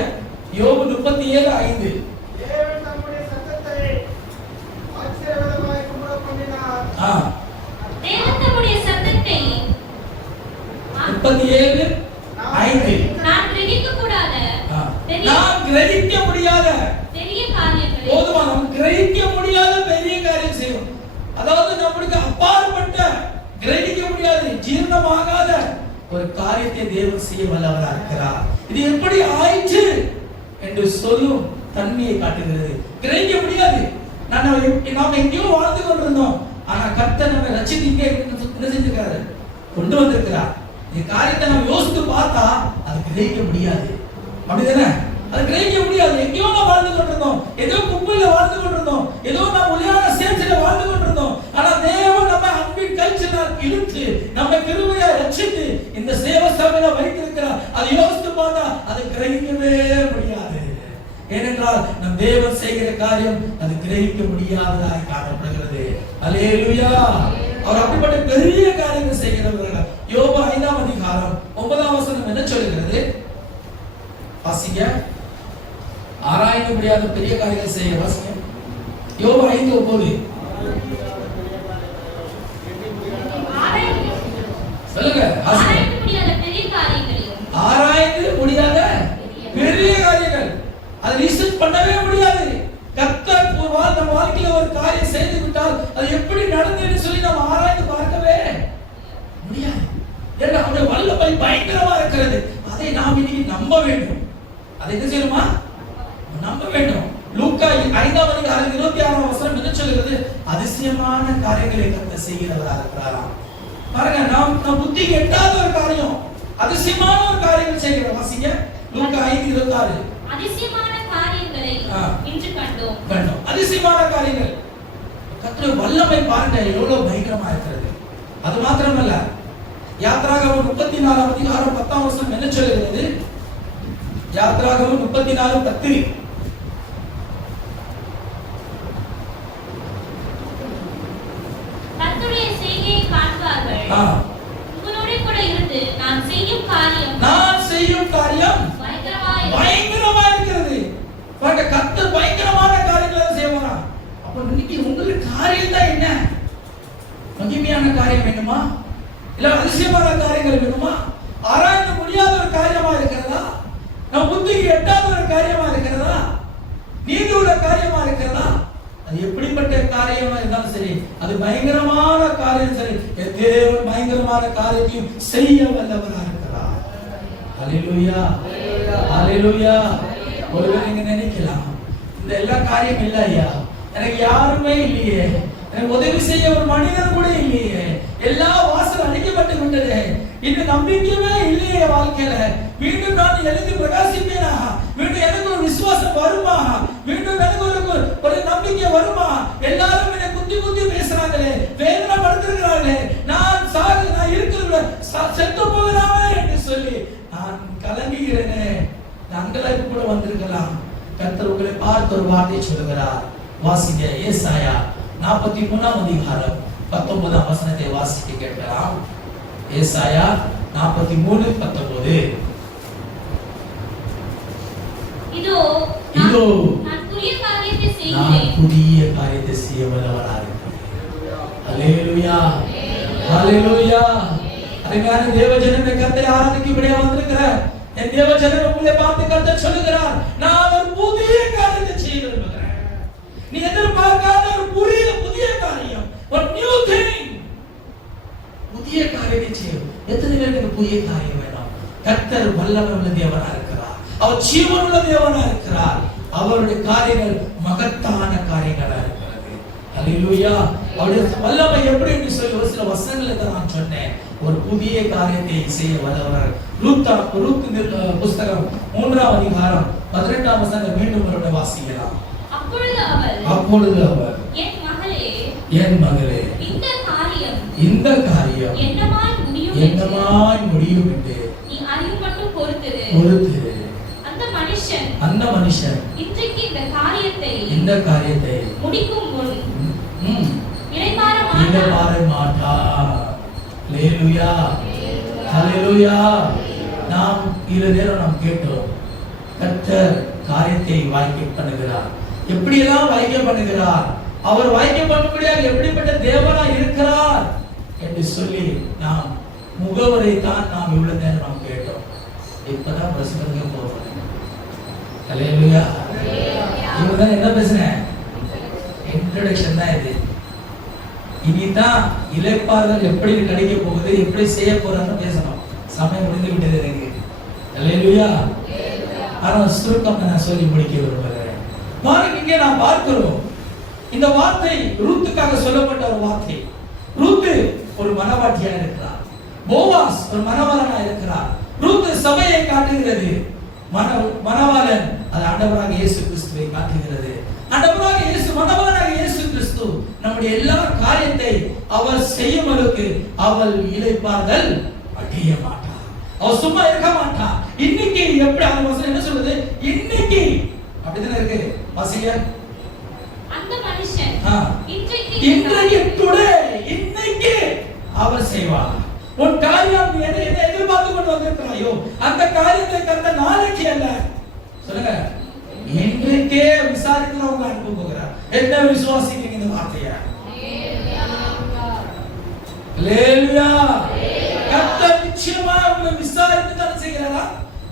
யோபு 37:5. தேவன் தம்முடைய சத்தத்தை ஆச்சரியமாய் குமுற பண்ணினார். தேவன் தம்முடைய சத்தத்தை 37:5. நான் கிரகிக்க முடியாத பெரிய காரியங்களை, போதுமா? நாம் கிரகிக்க முடியாத பெரிய காரியம் செய்யும். அதாவது நம்மளுக்கு அப்பாற்பட்ட, கிரகிக்க முடியாது, ஜீரணமாகாத ஒரு காரியத்தை தேவன் செய்ய வல்லவராக இருக்கிறார். இது எப்படி ஆயிற்று என்று சொல்லும் தன்மையை காட்டுகிறது. கிரகிக்க முடியாது. நாம எங்கேயோ வாழ்ந்து கொண்டிருந்தோம். ஆனா கர்த்தர் நம்மை ரட்சித்து இங்கே என்ன செஞ்சிருக்காரு? கொண்டு வந்திருக்கிறார். இந்த காரியத்தை நம்ம யோசித்து பார்த்தா அது கிரகிக்க முடியாது. அப்படிதானே? அது கிரகிக்க முடியாது. எங்கேயோ நாம் வாழ்ந்து கொண்டிருந்தோம். ஏதோ குப்பையில வாழ்ந்து கொண்டிருந்தோம். ஏதோ நாம் ஒளியான சேர்ச்சில வாழ்ந்து கொண்டிருந்தோம். ஆனா தேவன் நம்ம அன்பின் கயிற்றினால் இழுத்து நம்மை கிருபையா ரட்சித்து இந்த சேவ சபையில வைத்திருக்கிறார். அதை யோசித்து பார்த்தா அது கிரகிக்கவே முடியாது. ஏனென்றால் நம் தேவன் செய்கிற காரியம் அது கிரகிக்க முடியாததாய் காணப்படுகிறது. அல்லேலூயா. அவர் அப்படிப்பட்ட பெரிய காரியங்கள் செய்கிறவர்கள். யோபு 5ஆம் அதிகாரம் 9ஆம் வசனம் என்ன சொல்கிறது? வாசிங்க. ஆராய்ந்து முடியாத பெரிய காரியங்கள் செய்ய. வாசிங்க. யோபு 5:9. சொல்லுங்க. ஆராய்ந்து முடியாத பெரிய காரியங்களையும், ஆராய்ந்து முடியாத பெரிய காரியங்கள் அதை ரிசர்ச் பண்ணவே முடியாது. கர்த்தர் நம்ம வாழ்க்கையில ஒரு காரியம் செய்து விட்டால் அது எப்படி நடந்ததுன்னு சொல்லி நம்ம ஆராய்ந்து பார்க்கவே முடியாது. ஏன்னா அவருடைய வல்லமை பயங்கரமா இருக்கிறது. அதை நாம் இன்னைக்கு நம்ப வேண்டும். அதை என்ன செய்யணுமா? நம்ப வேண்டும். லூக்கா 5ஆம் அதிகாரம் 26ஆம் வசனம் என்ன சொல்கிறது? அதிசயமான காரியங்களை கர்த்தர் செய்கிறவராக இருக்கிறாராம். பாருங்க, நாம் புத்தி எட்டாத ஒரு காரியம், அதிசயமான ஒரு காரியங்கள் செய்கிறோம். வாசிங்க. லூக்கா 5:26. அதிசயமான காரியங்களை இன்று கண்டோம். அதிசயமான காரியங்கள். கர்த்தருடைய வல்லமை பாருங்க எவ்வளவு பயங்கரமா இருக்கிறது. அது மாத்திரமல்ல, யாத்ராகமம் 34ஆம் அதிகாரம் 10ஆம் வசனம் என்ன சொல்கிறது? யாத்ராகமம் 34:10. பாருங்க, கர்த்தர் பயங்கரமான காரியங்களை செய்வாரா. அப்ப இன்னைக்கு உங்களுக்கு காரியம் தான் என்ன? மகிமையான காரியம் வேணுமா, இல்ல அதிசயமான காரியங்கள் வேணுமா, ஆராய்ந்து முடியாத ஒரு காரியமா இருக்கிறதா, நம்ம புத்திக்கு எட்டாத ஒரு காரியமா இருக்கிறதா, நீதி உள்ள காரியமா இருக்கிறதா? அது எப்படிப்பட்ட காரியமா இருந்தாலும் சரி, அது பயங்கரமான காரியம் சரி, தேவன் பயங்கரமான காரியத்தையும் செய்ய வல்லவராக இருக்கிறார். ஹalleluya, ஹalleluya. ஒருவேளை நீங்க நினைக்கலாம், இந்த எல்லா காரியம் இல்ல ஐயா, எனக்கு யாருமே இல்லையே, எனக்கு உதவி செய்ய ஒரு மனிதன் கூட இல்லையே, எல்லா வாசல் அடைக்கப்பட்டு விட்டது, இன்னும் நம்பிக்கையே இல்லையே வாழ்க்கையில, மீண்டும் நான் எழுதி பிரகாசிப்பேனா, மீண்டும் எனக்கு ஒரு விசுவாசம் வருமா, மீண்டும் எனக்கு ஒரு நம்பிக்கை வருமா, எல்லாரும் என்னை குத்தி குத்தி பேசுறாங்களே, வேதனை படுத்துறாங்களே, நான் இருக்கிற செத்து போகிறாமே என்று சொல்லி நான் கலங்குகிறேனே, அங்கலாய்ப்பு கூட வந்திருக்கலாம். கர்த்தர் உங்களை பார்த்து ஒரு வார்த்தை சொல்லுகிறார். வாசிங்க, ஏசாயா 43ஆம் அதிகாரம் 19ஆம் வசனத்தை வாசிக்க கேட்கலாம். ஏசாயா 43:19. இதோ நான் புதிய காரியத்தை செய்ய வல்லவராக இருக்கிறேன். ஹalleluya, ஹalleluya. அருமையான தேவஜனமே, கர்த்தரை ஆராதிக்கும்படியா வந்திருக்கிற என் தேவஜனமே, உங்களை பார்த்து கர்த்தர் சொல்லுகிறார், நான் ஒரு புதிய காரியத்தை செய்ய விரும்புகிறேன். நீ எதிர்பார்க்காத ஒரு புதிய காரியம், ஒரு நியூ திங், புதிய காரியத்தை செய்யும். எத்தனை பேருக்கு புதிய காரியம் வேணும்? கர்த்தர் வல்லமை உள்ள தேவனா இருக்கிறார், அவர் ஜீவனுள்ள தேவனா இருக்கிறார், அவருடைய காரியங்கள் மகத்தான காரியங்களா இருக்கிறது. ஹalleluya. அவருடைய வல்லமை எப்படி என்று சொல்லி ஒரு சில வசனங்களை தான் நான் சொன்னேன். ஒரு புதிய காரியத்தை செய்ய வல்லவர். ரூத் புஸ்தகம் 3ஆம் அதிகாரம் 18ஆம் வசனத்தை மீண்டும் ஒரு வாசிக்கலாம். அப்பொழுது அவர் என் மகளே இந்த காரியம் என்னமாய் முடியும் என்று நீ அறியும் மட்டும் பொறுத்திரு. அந்த மனுஷன் இன்றைக்கு இந்த காரியத்தை முடிக்கும் முன் இளைப்பாற மாட்டார். ஹalleluya, ஹalleluya. நாம் இரு நேரம் நாம் கேட்டோம், கர்த்தர் காரியத்தை வாய்க்க பண்ணுகிறார். எப்படியெல்லாம் வாய்க்க பண்ணுகிறார், அவர் வாய்க்க பண்ணும்படியாக எப்படிப்பட்ட தேவனா இருக்கிறார் என்று சொல்லி நாம் முகவரை தான் நாம் இவ்வளவு நேரம் நாம் கேட்டோம். இப்பதான் பிரசங்கத்துக்கு போறோம். ஹalleluya. இவன் என்ன பேசுறேன், இன்ட்ரோடக்ஷன் தான் இது. இனிதான் இளைப்பாறுதல் எப்படி கிடைக்க போகுது, எப்படி செய்ய போறான்னு பேசணும். சமயம் முடிந்து விட்டது எனக்கு. ஹalleluya. ஆனா சுருக்கம் நான் சொல்லி முடிக்க விரும்புகிறேன். பாருங்க, இங்கே நாம் பார்க்கிறோம், இந்த வார்த்தை ரூத்துக்காக சொல்லப்பட்ட ஒரு வார்த்தை. ரூத்து ஒரு மனவாட்டியா இருக்கிறார், போவாஸ் ஒரு மனவாளனா இருக்கிறார். ரூத்து சபையை காட்டுகிறது, மனவாளன் அது ஆண்டவராக இயேசு கிறிஸ்துவை காட்டுகிறது. ஆண்டவராக இயேசு, மனவாளனாக இயேசு கிறிஸ்து நம்முடைய எல்லா காரியத்தை அவர் செய்யும் அளவுக்கு அவள் இளைப்பாறுதல் அடைய மாட்டார், அவர் சும்மா இருக்க மாட்டார். இன்னைக்கு எப்படி அந்த வசனம் என்ன சொல்லுது, இன்னைக்கு அப்படிதானே இருக்கு. வாசிங்க, அந்த மனுஷன் இன்னைக்கு அவர் செய்வார். உன் காரியம் எதை எதிர்பார்த்து கொண்டு வந்திருக்கிறாயோ அந்த காரியத்தை கர்த்தர் நாளைக்கு அல்ல, சொல்லுங்க, இன்றைக்கே விசாரிக்கிறவங்க அனுப்ப போகிறார். என்ன விசுவாசிக்கிறீங்க இந்த வார்த்தையை? ஹalleluya. கர்த்தர் நிச்சயமா உங்களை விசாரித்து தான் செய்கிறாரா,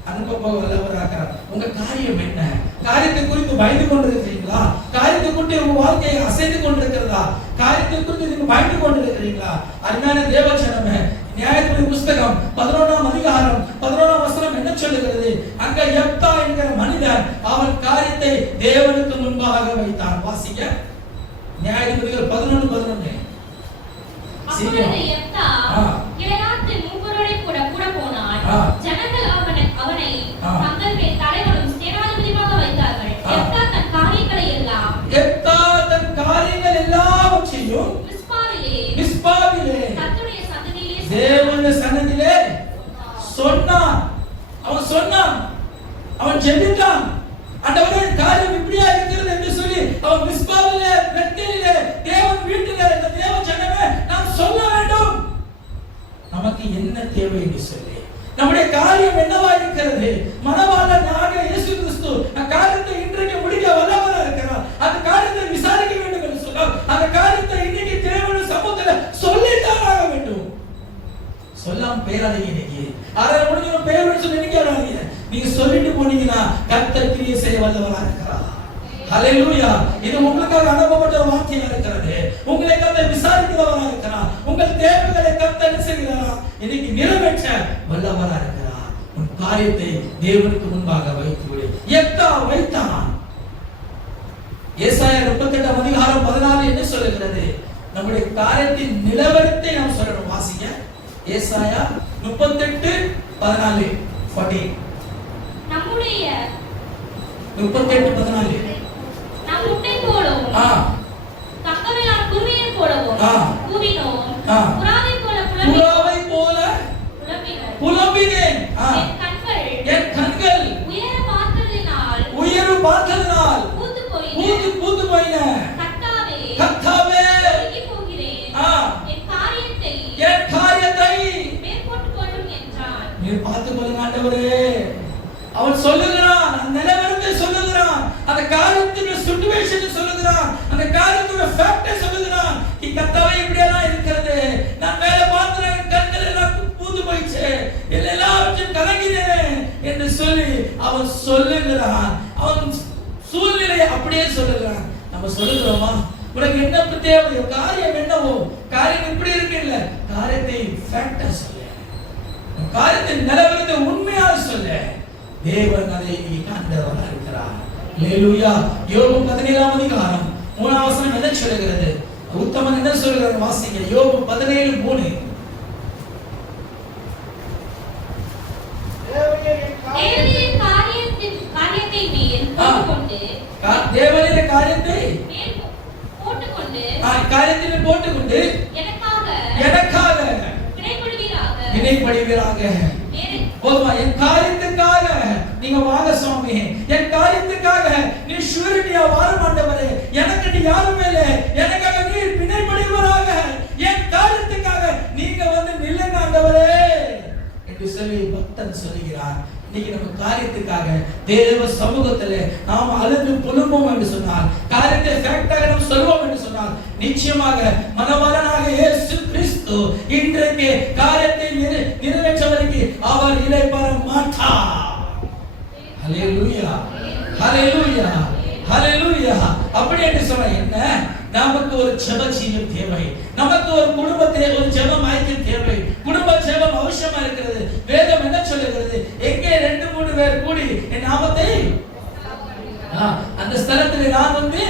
அனுப்ப போகிறவராக. உங்க காரியம் என்ன? காரியத்தை குறித்து பயந்து கொண்டிருக்கிறீங்களா? காரியத்தை குறித்து உங்க வாழ்க்கையை அசைந்து கொண்டிருக்கிறதா? காரியத்தை குறித்து நீங்க பயந்து கொண்டிருக்கிறீங்களா? அருமையான தேவஜனமே, நியாயாதிபதி புஸ்தகம் 11ஆம் அதிகாரம் 11ஆம் வசனம் என்ன சொல்லுகிறது? அங்க யெப்தா என்கிற மனிதன் அவன் காரியத்தை தேவனுக்கு முன்பாக வைத்தான். வாசிங்க, நியாயாதிபதிகள் 11:11. அப்பொழுது யெப்தா கிளையாத்து மூப்பரோடே கூட போனான். ஜனங்கள் அவனை தங்கள் மேல் தலைவனும் சேனாதிபதியாக வைத்தார்கள். யெப்தா தன் காரியங்கள் எல்லாவற்றையும் மிஸ்பாவிலே தேவனுடைய சன்னதியிலே சொன்னான். அவன் ஜெபித்தான். ஆண்டவரே, காரியம் இப்படியா இருக்கிறது என்று சொல்லி அவன் மிஸ்பாவிலே, பெத்தேலிலே, தேவன் வீட்டிலே இந்த தேவ ஜனமே நான் சொல்ல வேண்டும். கேளாதீங்க இன்னைக்கு. ஆராதனை முடிஞ்சு பேர் சொல்லி நினைக்காதீங்க. நீங்க சொல்லிட்டு போனீங்கன்னா கர்த்தர் கிரியை செய்ய வல்லவரா இருக்கிறார். ஹல்லேலூயா. இது உங்களுக்காக அனுப்பப்பட்ட ஒரு வார்த்தையா இருக்கிறது. உங்களை கர்த்தர் விசாரிக்கிறவரா இருக்கிறார். உங்கள் தேவைகளை கர்த்தர் என்ன செய்கிறார்? இன்னைக்கு நிறைவேற்ற வல்லவரா இருக்கிறார். உன் காரியத்தை தேவனுக்கு முன்பாக வைத்து விடு. எத்தா வைத்தான். ஏசாயா 38:14 என்ன சொல்லுகிறது? நம்முடைய காரியத்தின் நிலவரத்தை நாம் சொல்லணும். வாசிங்க. ஏசாயா 38:14 நம்முடைய 38:14 நாம் முட்டை போடவும் தக்கவையான குருவியை போடவும் கூவினோம். புறாவை போல புலம்பினேன். என் கண்கள் உயர பார்த்ததினால் பூத்து போயின. கர்த்தாவே என் காரியத்தை நீர் பார்த்துக் கொள்ளுங்க ஆண்டவரே. அவன் சொல்லுகிறான், அந்த நிலவரத்தை சொல்லுகிறான், அந்த காரியத்தின் சிச்சுவேஷன் சொல்லுகிறான், அந்த காரியத்தோட ஃபேக்டை சொல்லுகிறான். கர்த்தாவே இப்படியெல்லாம் இருக்கிறது, நான் மேலே பார்க்கிறேன், என் கண்கள் எல்லாம் பூத்து போயிடுச்சு, எல்லாவற்றையும் கலங்கினேன் என்று சொல்லி அவன் சொல்லுகிறான். அவன் சூழ்நிலை அப்படியே சொல்லுகிறான். நம்ம சொல்லுகிறோமா? உனக்கு என்ன தேவை? காரியம் என்னவோ, காரியம் இப்படி இருக்கு இல்ல, காரியத்தை ஃபேக்டா சொல்ல, காரியத்தின் நிலவரத்தை உண்மையாக சொல்ல. தேவன் அதை நீ காண்கிறவரா இருக்கிறார். ஹல்லேலூயா. யோபு 17:3 என்ன சொல்லுகிறது? உத்தமன் என்ன சொல்லுகிறார்? வாசிங்க. யோபு 17:3. தேவனுடைய காரியத்தை போட்டுக்கொண்டு எனக்காக வினைப்படுவீராக. போதுமா? என் காரியத்துக்காக நீங்க வாங்க சுவாமி, என் காரியத்துக்காக நீ ஷூரிட்டியா வாழ மாட்டவரே, எனக்கு நீ யாரும் மேல எனக்காக நீ வினைப்படுவீராக, என் காரியத்துக்காக நீங்க வந்து நில்லுங்க ஆண்டவரே என்று சொல்லி பக்தன் சொல்லுகிறார். இன்னைக்கு நம்ம காரியத்துக்காக தேவ சமூகத்திலே நாம் அழுது புலம்புவோம் என்று சொன்னால், காரியத்தை ஃபேக்டாக நாம் சொல்வோம் என்று சொன்னால், நிச்சயமாக மனவரனாக இயேசு கிறிஸ்து இன்றைக்கு காரியத்தை நிறைவேற்றுவதற்கு அவர் இடைபெற மாட்டார். ஹல்லேலூயா, ஹல்லேலூயா, ஹல்லேலூயா. அப்படி என்று சொன்னா என்ன? நமக்கு ஒரு ஜெப ஜீவன் தேவை, நமக்கு ஒரு குடும்பத்தை ஒரு ஜெபம் ஐக்கியம் தேவை. குடும்ப ஜெபம் அவசியமா இருக்கிறது. வேதம் என்ன சொல்லுகிறது? எங்கே 2-3 பேர் கூடி என் நாமத்தை அந்த ஸ்தலத்தில் நான் வந்து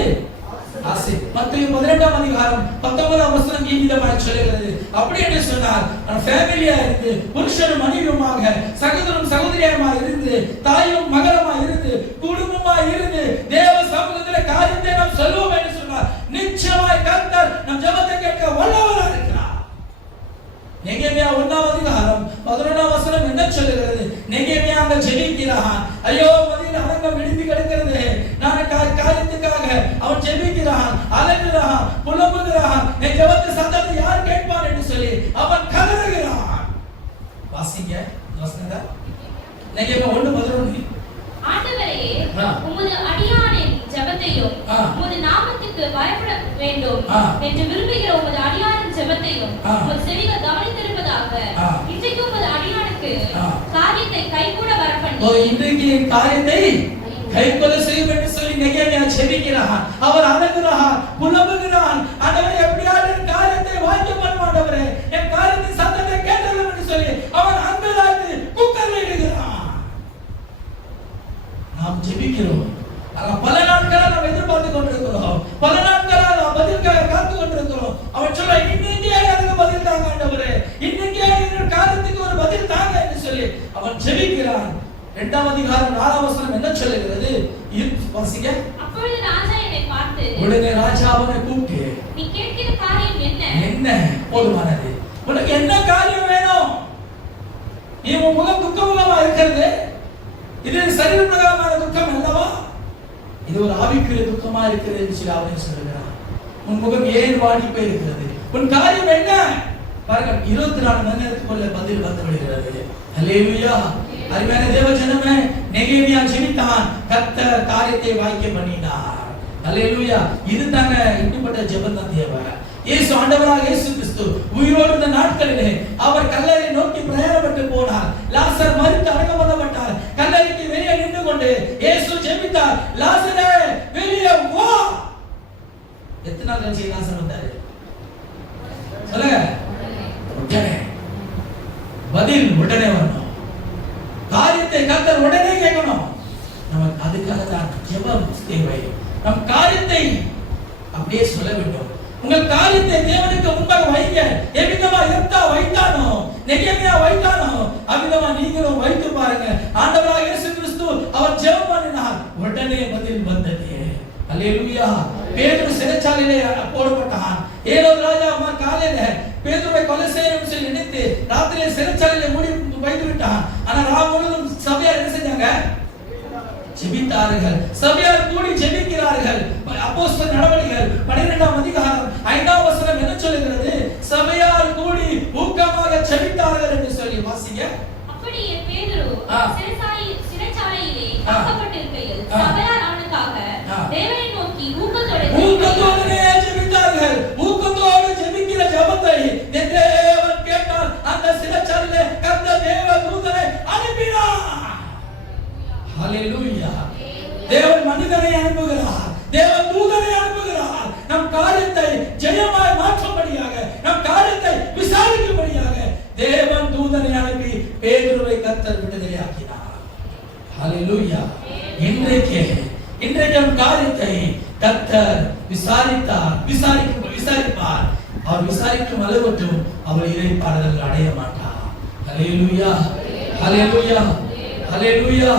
மத்தேயு 18:19 இவ்விதமாய் சொல்லுகிறது. அப்படி என்று சொன்னார், ஃபேமிலியா இருந்து, புருஷனும் மனைவியுமாக, சகோதரனும் சகோதரியுமாக இருந்து, தாயும் மகளுமாய் இருந்து, குடும்பமாய் இருந்து தேவ சமூகத்தில் காரியத்தை நாம் சொல்லுவோம் என்று சொன்னார், நிச்சயமாய் கர்த்தர் நம் ஜெபத்தை கேட்க வல்லவராக இருக்கிறார். நெகேமியா 1:11 என்ன சொல்லுகிறது? நெகேமியா அங்க ஜெபிக்கிறான். ஐயோ, மதியில் அரங்கம் இடிந்து கிடக்கிறது, நான் காரியத்துக்காக அவன் ஜெபிக்கிறான், அலறுகிறான், புலம்புகிறான், என் ஜெபத்தை சத்தத்தை யார் கேட்பார் என்று சொல்லி அவன் கதறுகிறான். வாசிங்க வசனங்க. நெகேமியா 1:11. ஆண்டவரே, உமது அடியானின் ஜெபத்தையும் உமது நாமத்துக்கு பயப்பட வேண்டும் என்று விரும்புகிற உமது அடியானின் ஜெபத்தையும் உமது செவிகள் கவனித்திருப்பதாக. இன்றைக்கு உமது அடியானுக்கு காரியத்தை கைகூட வரப்பண்ணி, இன்றைக்கு காரியத்தை கைகூட செய்யும் என்று சொல்லி நெகேமியா ஜெபிக்கிறான். அவர் அழுகிறான், புலம்புகிறான். ஆண்டவரே, எப்படியாவது என் காரியத்தை வாய்க்க பண்ணும் ஆண்டவரே, என் காரியத்தின் சத்தத்தை கேட்டலும் என்று சொல்லி அவன் அங்கலாய்த்து குக்கர்ல இடுகிறான். நாம் ஜெபிக்கிறோம். பல நாட்களாக நாம் எதிர்பார்த்து கொண்டிருக்கிறோம், பல நாட்களாக நாம் பதிலுக்காக காத்து கொண்டிருக்கிறோம். அவன் சொல்ல, இன்னைக்கே எனக்கு பதில் தாங்க ஆண்டவரே, இன்னைக்கே என் காரியத்துக்கு ஒரு பதில் தாங்க என்று சொல்லி அவன் ஜெபிக்கிறான். 2:4 என்ன சொல்லுகிறது? வாசிங்க. அப்பொழுது ராஜா என்னை பார்த்து, உடனே ராஜா அவனை கூப்பிட்டு, நீ கேட்கிற காரியம் என்ன? என்ன போதுமானது? உனக்கு என்ன காரியம் வேணும்? நீ உன் முகம் துக்கமுகமா இருக்கிறது, இது சரீர பிரகாரமான துக்கம் அல்லவா? இது ஒரு ஆவிக்குரிய துக்கமா இருக்கிறது என்று சொல்லி அவன் சொல்லுகிறான். உன் முகம் ஏன் வாடி போய் இருக்கிறது? உன் காரியம் என்ன? பாருங்க, 24 மணி நேரத்துக்குள்ள பதில் வந்து விடுகிறது. ஹல்லேலூயா. அருமையான தேவ ஜனமே, நெகேமியா ஜெபித்தான், கர்த்தர் காரியத்தை வாய்க்க பண்ணினார். ஹல்லேலூயா. இது தாங்க இப்படிப்பட்ட ஜெபம் தான் தேவை. இயேசு ஆண்டவராக இயேசு கிறிஸ்து உயிரோடு இருந்த நாட்களிலே அவர் கல்லறை நோக்கி பிரயாணப்பட்டு போனார். லாசர் மரித்து அடக்கம் பண்ணப்பட்டார். கல்லறைக்கு வெளியே நின்று கொண்டு இயேசு ஜெபித்தார், லாசரே வெளியே வா. எத்தனை நாள் கழிச்சு லாசர் வந்தாரு சொல்லுங்க? உடனே பதில் உடனே வரணும். காரியத்தை கர்த்தர் உடனே கேட்கணும். நமக்கு அதுக்காக தான் ஜெபம் தேவை. நம் காரியத்தை அப்படியே சொல்ல வேண்டும். உங்கள் காரியத்தை தேவனுக்கு முன்பாக வைங்க. எவ்விதமா எப்தா வைத்தானோ, நெகேமியா வைத்தானோ, அவ்விதமா நீங்களும் வைத்து பாருங்க. ஆண்டவராக இயேசு கிறிஸ்து அவர் ஜெபம் பண்ணினார், உடனே பதில் வந்தது. அல்லேலூயா. பேதுரு சிறைச்சாலையிலே போடப்பட்டான். ஏரோது ராஜா காலையில பேதுருவை கொலை செய்யணும்னு சொல்லி நினைத்து ராத்திரியிலே சிறைச்சாலையிலே மூடி வைத்து விட்டான். ஆனா ராம் முழுவதும் சபையார் என்ன செஞ்சாங்க? ஜெபித்தார்கள். சபையார் கூடி ஜெபிக்கிறார்கள். அப்போஸ்தலர் நடவடிக்கைகள் 12ஆம் அதிகாரம் 5ஆம் வசனம் என்ன சொல்லுகிறது? சபையார் கூடி ஊக்கமாக ஜெபித்தார்கள் என்று சொல்லி வாசிங்க. அப்படியே பேதுரு சிறைச்சாலையிலே அகப்பட்டிருக்கையில் சபையார் அவனுக்காக தேவனை நோக்கி ஊக்கத்தோடு ஜெபித்தார்கள். ஊக்கத்தோடு ஜெபிக்கிற ஜெபத்தை தேவன் கேட்டார். அந்த சிறைச்சாலையிலே கர்த்தர் தேவ தூதனை அனுப்பினார். ஹalleluya. தேவன் மனிதனை அனுப்புகிறார், தேவன் தூதனை அனுப்புகிறார். நம் காரியத்தை ஜெயமாய் மாற்றும்படியாக, நம் காரியத்தை விசாரிக்கும்படியாக தேவன் தூதனை அனுப்பி பேதுருவை கர்த்தர் விடுதலையாக்கினார். ஹalleluya. இன்றைக்கு நம் காரியத்தை கர்த்தர் விசாரிப்பார். அவர் விசாரிக்கும் அளவுக்கும் அவர் இறைப்பாடுதல் அடைய மாட்டார். ஹalleluya, ஹalleluya, ஹalleluya.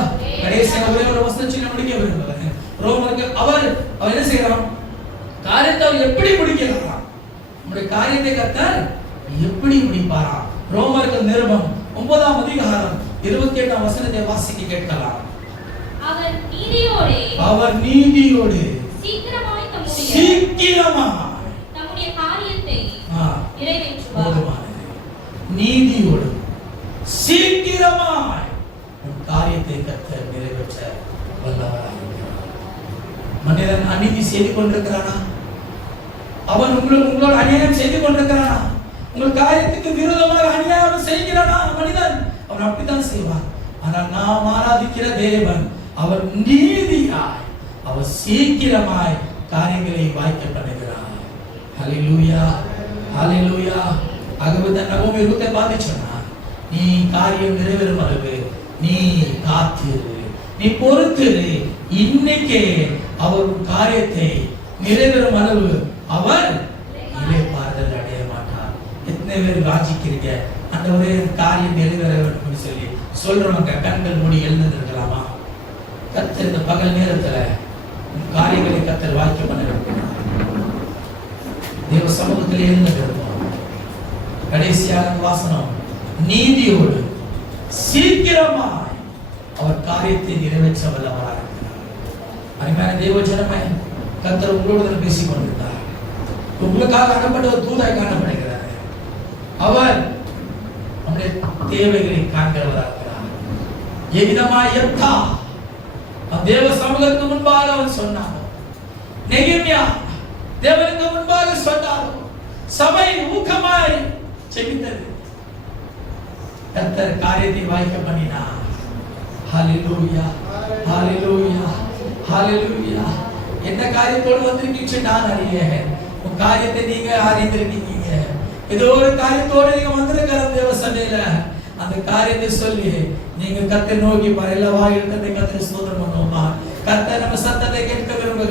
கடைசியாக ஒரே ஒரு வசனம் சொல்லி முடிக்க விரும்புகிறேன். ரோமருக்கு அவர் என்ன செய்யறான்? காரியத்தை அவர் எப்படி முடிக்கிறாராம்? நம்முடைய காரியத்தை கர்த்தர் எப்படி முடிப்பாராம்? ரோமருக்கு நிருபம் 9ஆம் அதிகாரம் 28ஆம் வசனத்தை வாசிக்க கேட்கலாம். அவர் நீதியோடு சீக்கிரமாய் தம்முடைய காரியத்தை நிறைவேற்றுவார். நீதியோடு சீக்கிரமாய் காரியத்தை கர்த்தர் நிறைவேற்ற வல்லவராக இருக்கிறார். மனிதன் அநீதி செய்து கொண்டிருக்கிறானா? அவன் உங்களோட அநியாயம் செய்து கொண்டிருக்கிறானா? உங்கள் காரியத்துக்கு விரோதமாக அநியாயம் செய்கிறானா மனிதன்? அவன் அப்படித்தான் செய்வான். ஆனால் நாம் ஆராதிக்கிற தேவன் அவர் நீதியாய், அவர் சீக்கிரமாய் காரியங்களை வாய்க்க பண்ணுகிறார். ஹalleluya, ஹalleluya. ஆகவே தான் நகோமி ரூத்தை பார்த்து சொன்னார், நீ காரியம் நிறைவேறும் அளவு நீ காத்திரு, நீ பொறுத்திரு. இன்னைக்கே அவர் காரியத்தை நிறைவேறும் அளவு அவர் இளைப்பாறுதல் அடைய மாட்டார். எத்தனை பேர் வாஞ்சிக்கிறீங்க ஆண்டவரே காரியம் நிறைவேற வேண்டும் சொல்லி சொல்றவங்க கண்கள் மூடி எழுந்திருக்கலாமா? கர்த்தர் இந்த பகல் நேரத்துல காரியங்களை கர்த்தர் வாய்க்க பண்ண வேண்டும். தேவ சமூகத்தில் எழுந்திருப்போம். கடைசியாக வாசனம், நீதியோடு சீக்கிரமாய் அவர் காரியத்தை நிறைவேற்ற வல்லவராக இருக்கிறார். அருமையான தேவ ஜனமே, கர்த்தர் உங்களோடு பேசிக் கொண்டிருந்தார். உங்களுக்காக அனுப்பப்பட்ட ஒரு தூதாய் காணப்படுகிறார். அவர் நம்முடைய தேவைகளை காண்கிறவராக இருக்கிறார். எவ்விதமாய் எப்தா தேவ சமூகத்துக்கு முன்பாக அவன் சொன்னான், நெகேமியா தேவனுக்கு முன்பாக சொன்னார், சபை ஊக்கமாய் ஜெபித்தது, கர்த்தர் காரியத்தை வாய்க்க பண்ணினார். ஹalleluya, ஹalleluya, ஹalleluya. என்ன காரியத்தோடு வந்திருக்கீங்க நான் அறியேன். உங்க காரியத்தை நீங்க அறிந்திருக்கீங்க. ஏதோ ஒரு காரியத்தோடு நீங்க வந்திருக்கிற தேவ சபையில அந்த காரியத்தை சொல்லி நீங்க கர்த்தரை நோக்கி பரலவா இருக்கிறதை கர்த்தரை ஸ்தோத்திரம் பண்ணுவோமா? கர்த்தர் நம்ம சத்தத்தை கேட்க விரும்புகிறார்.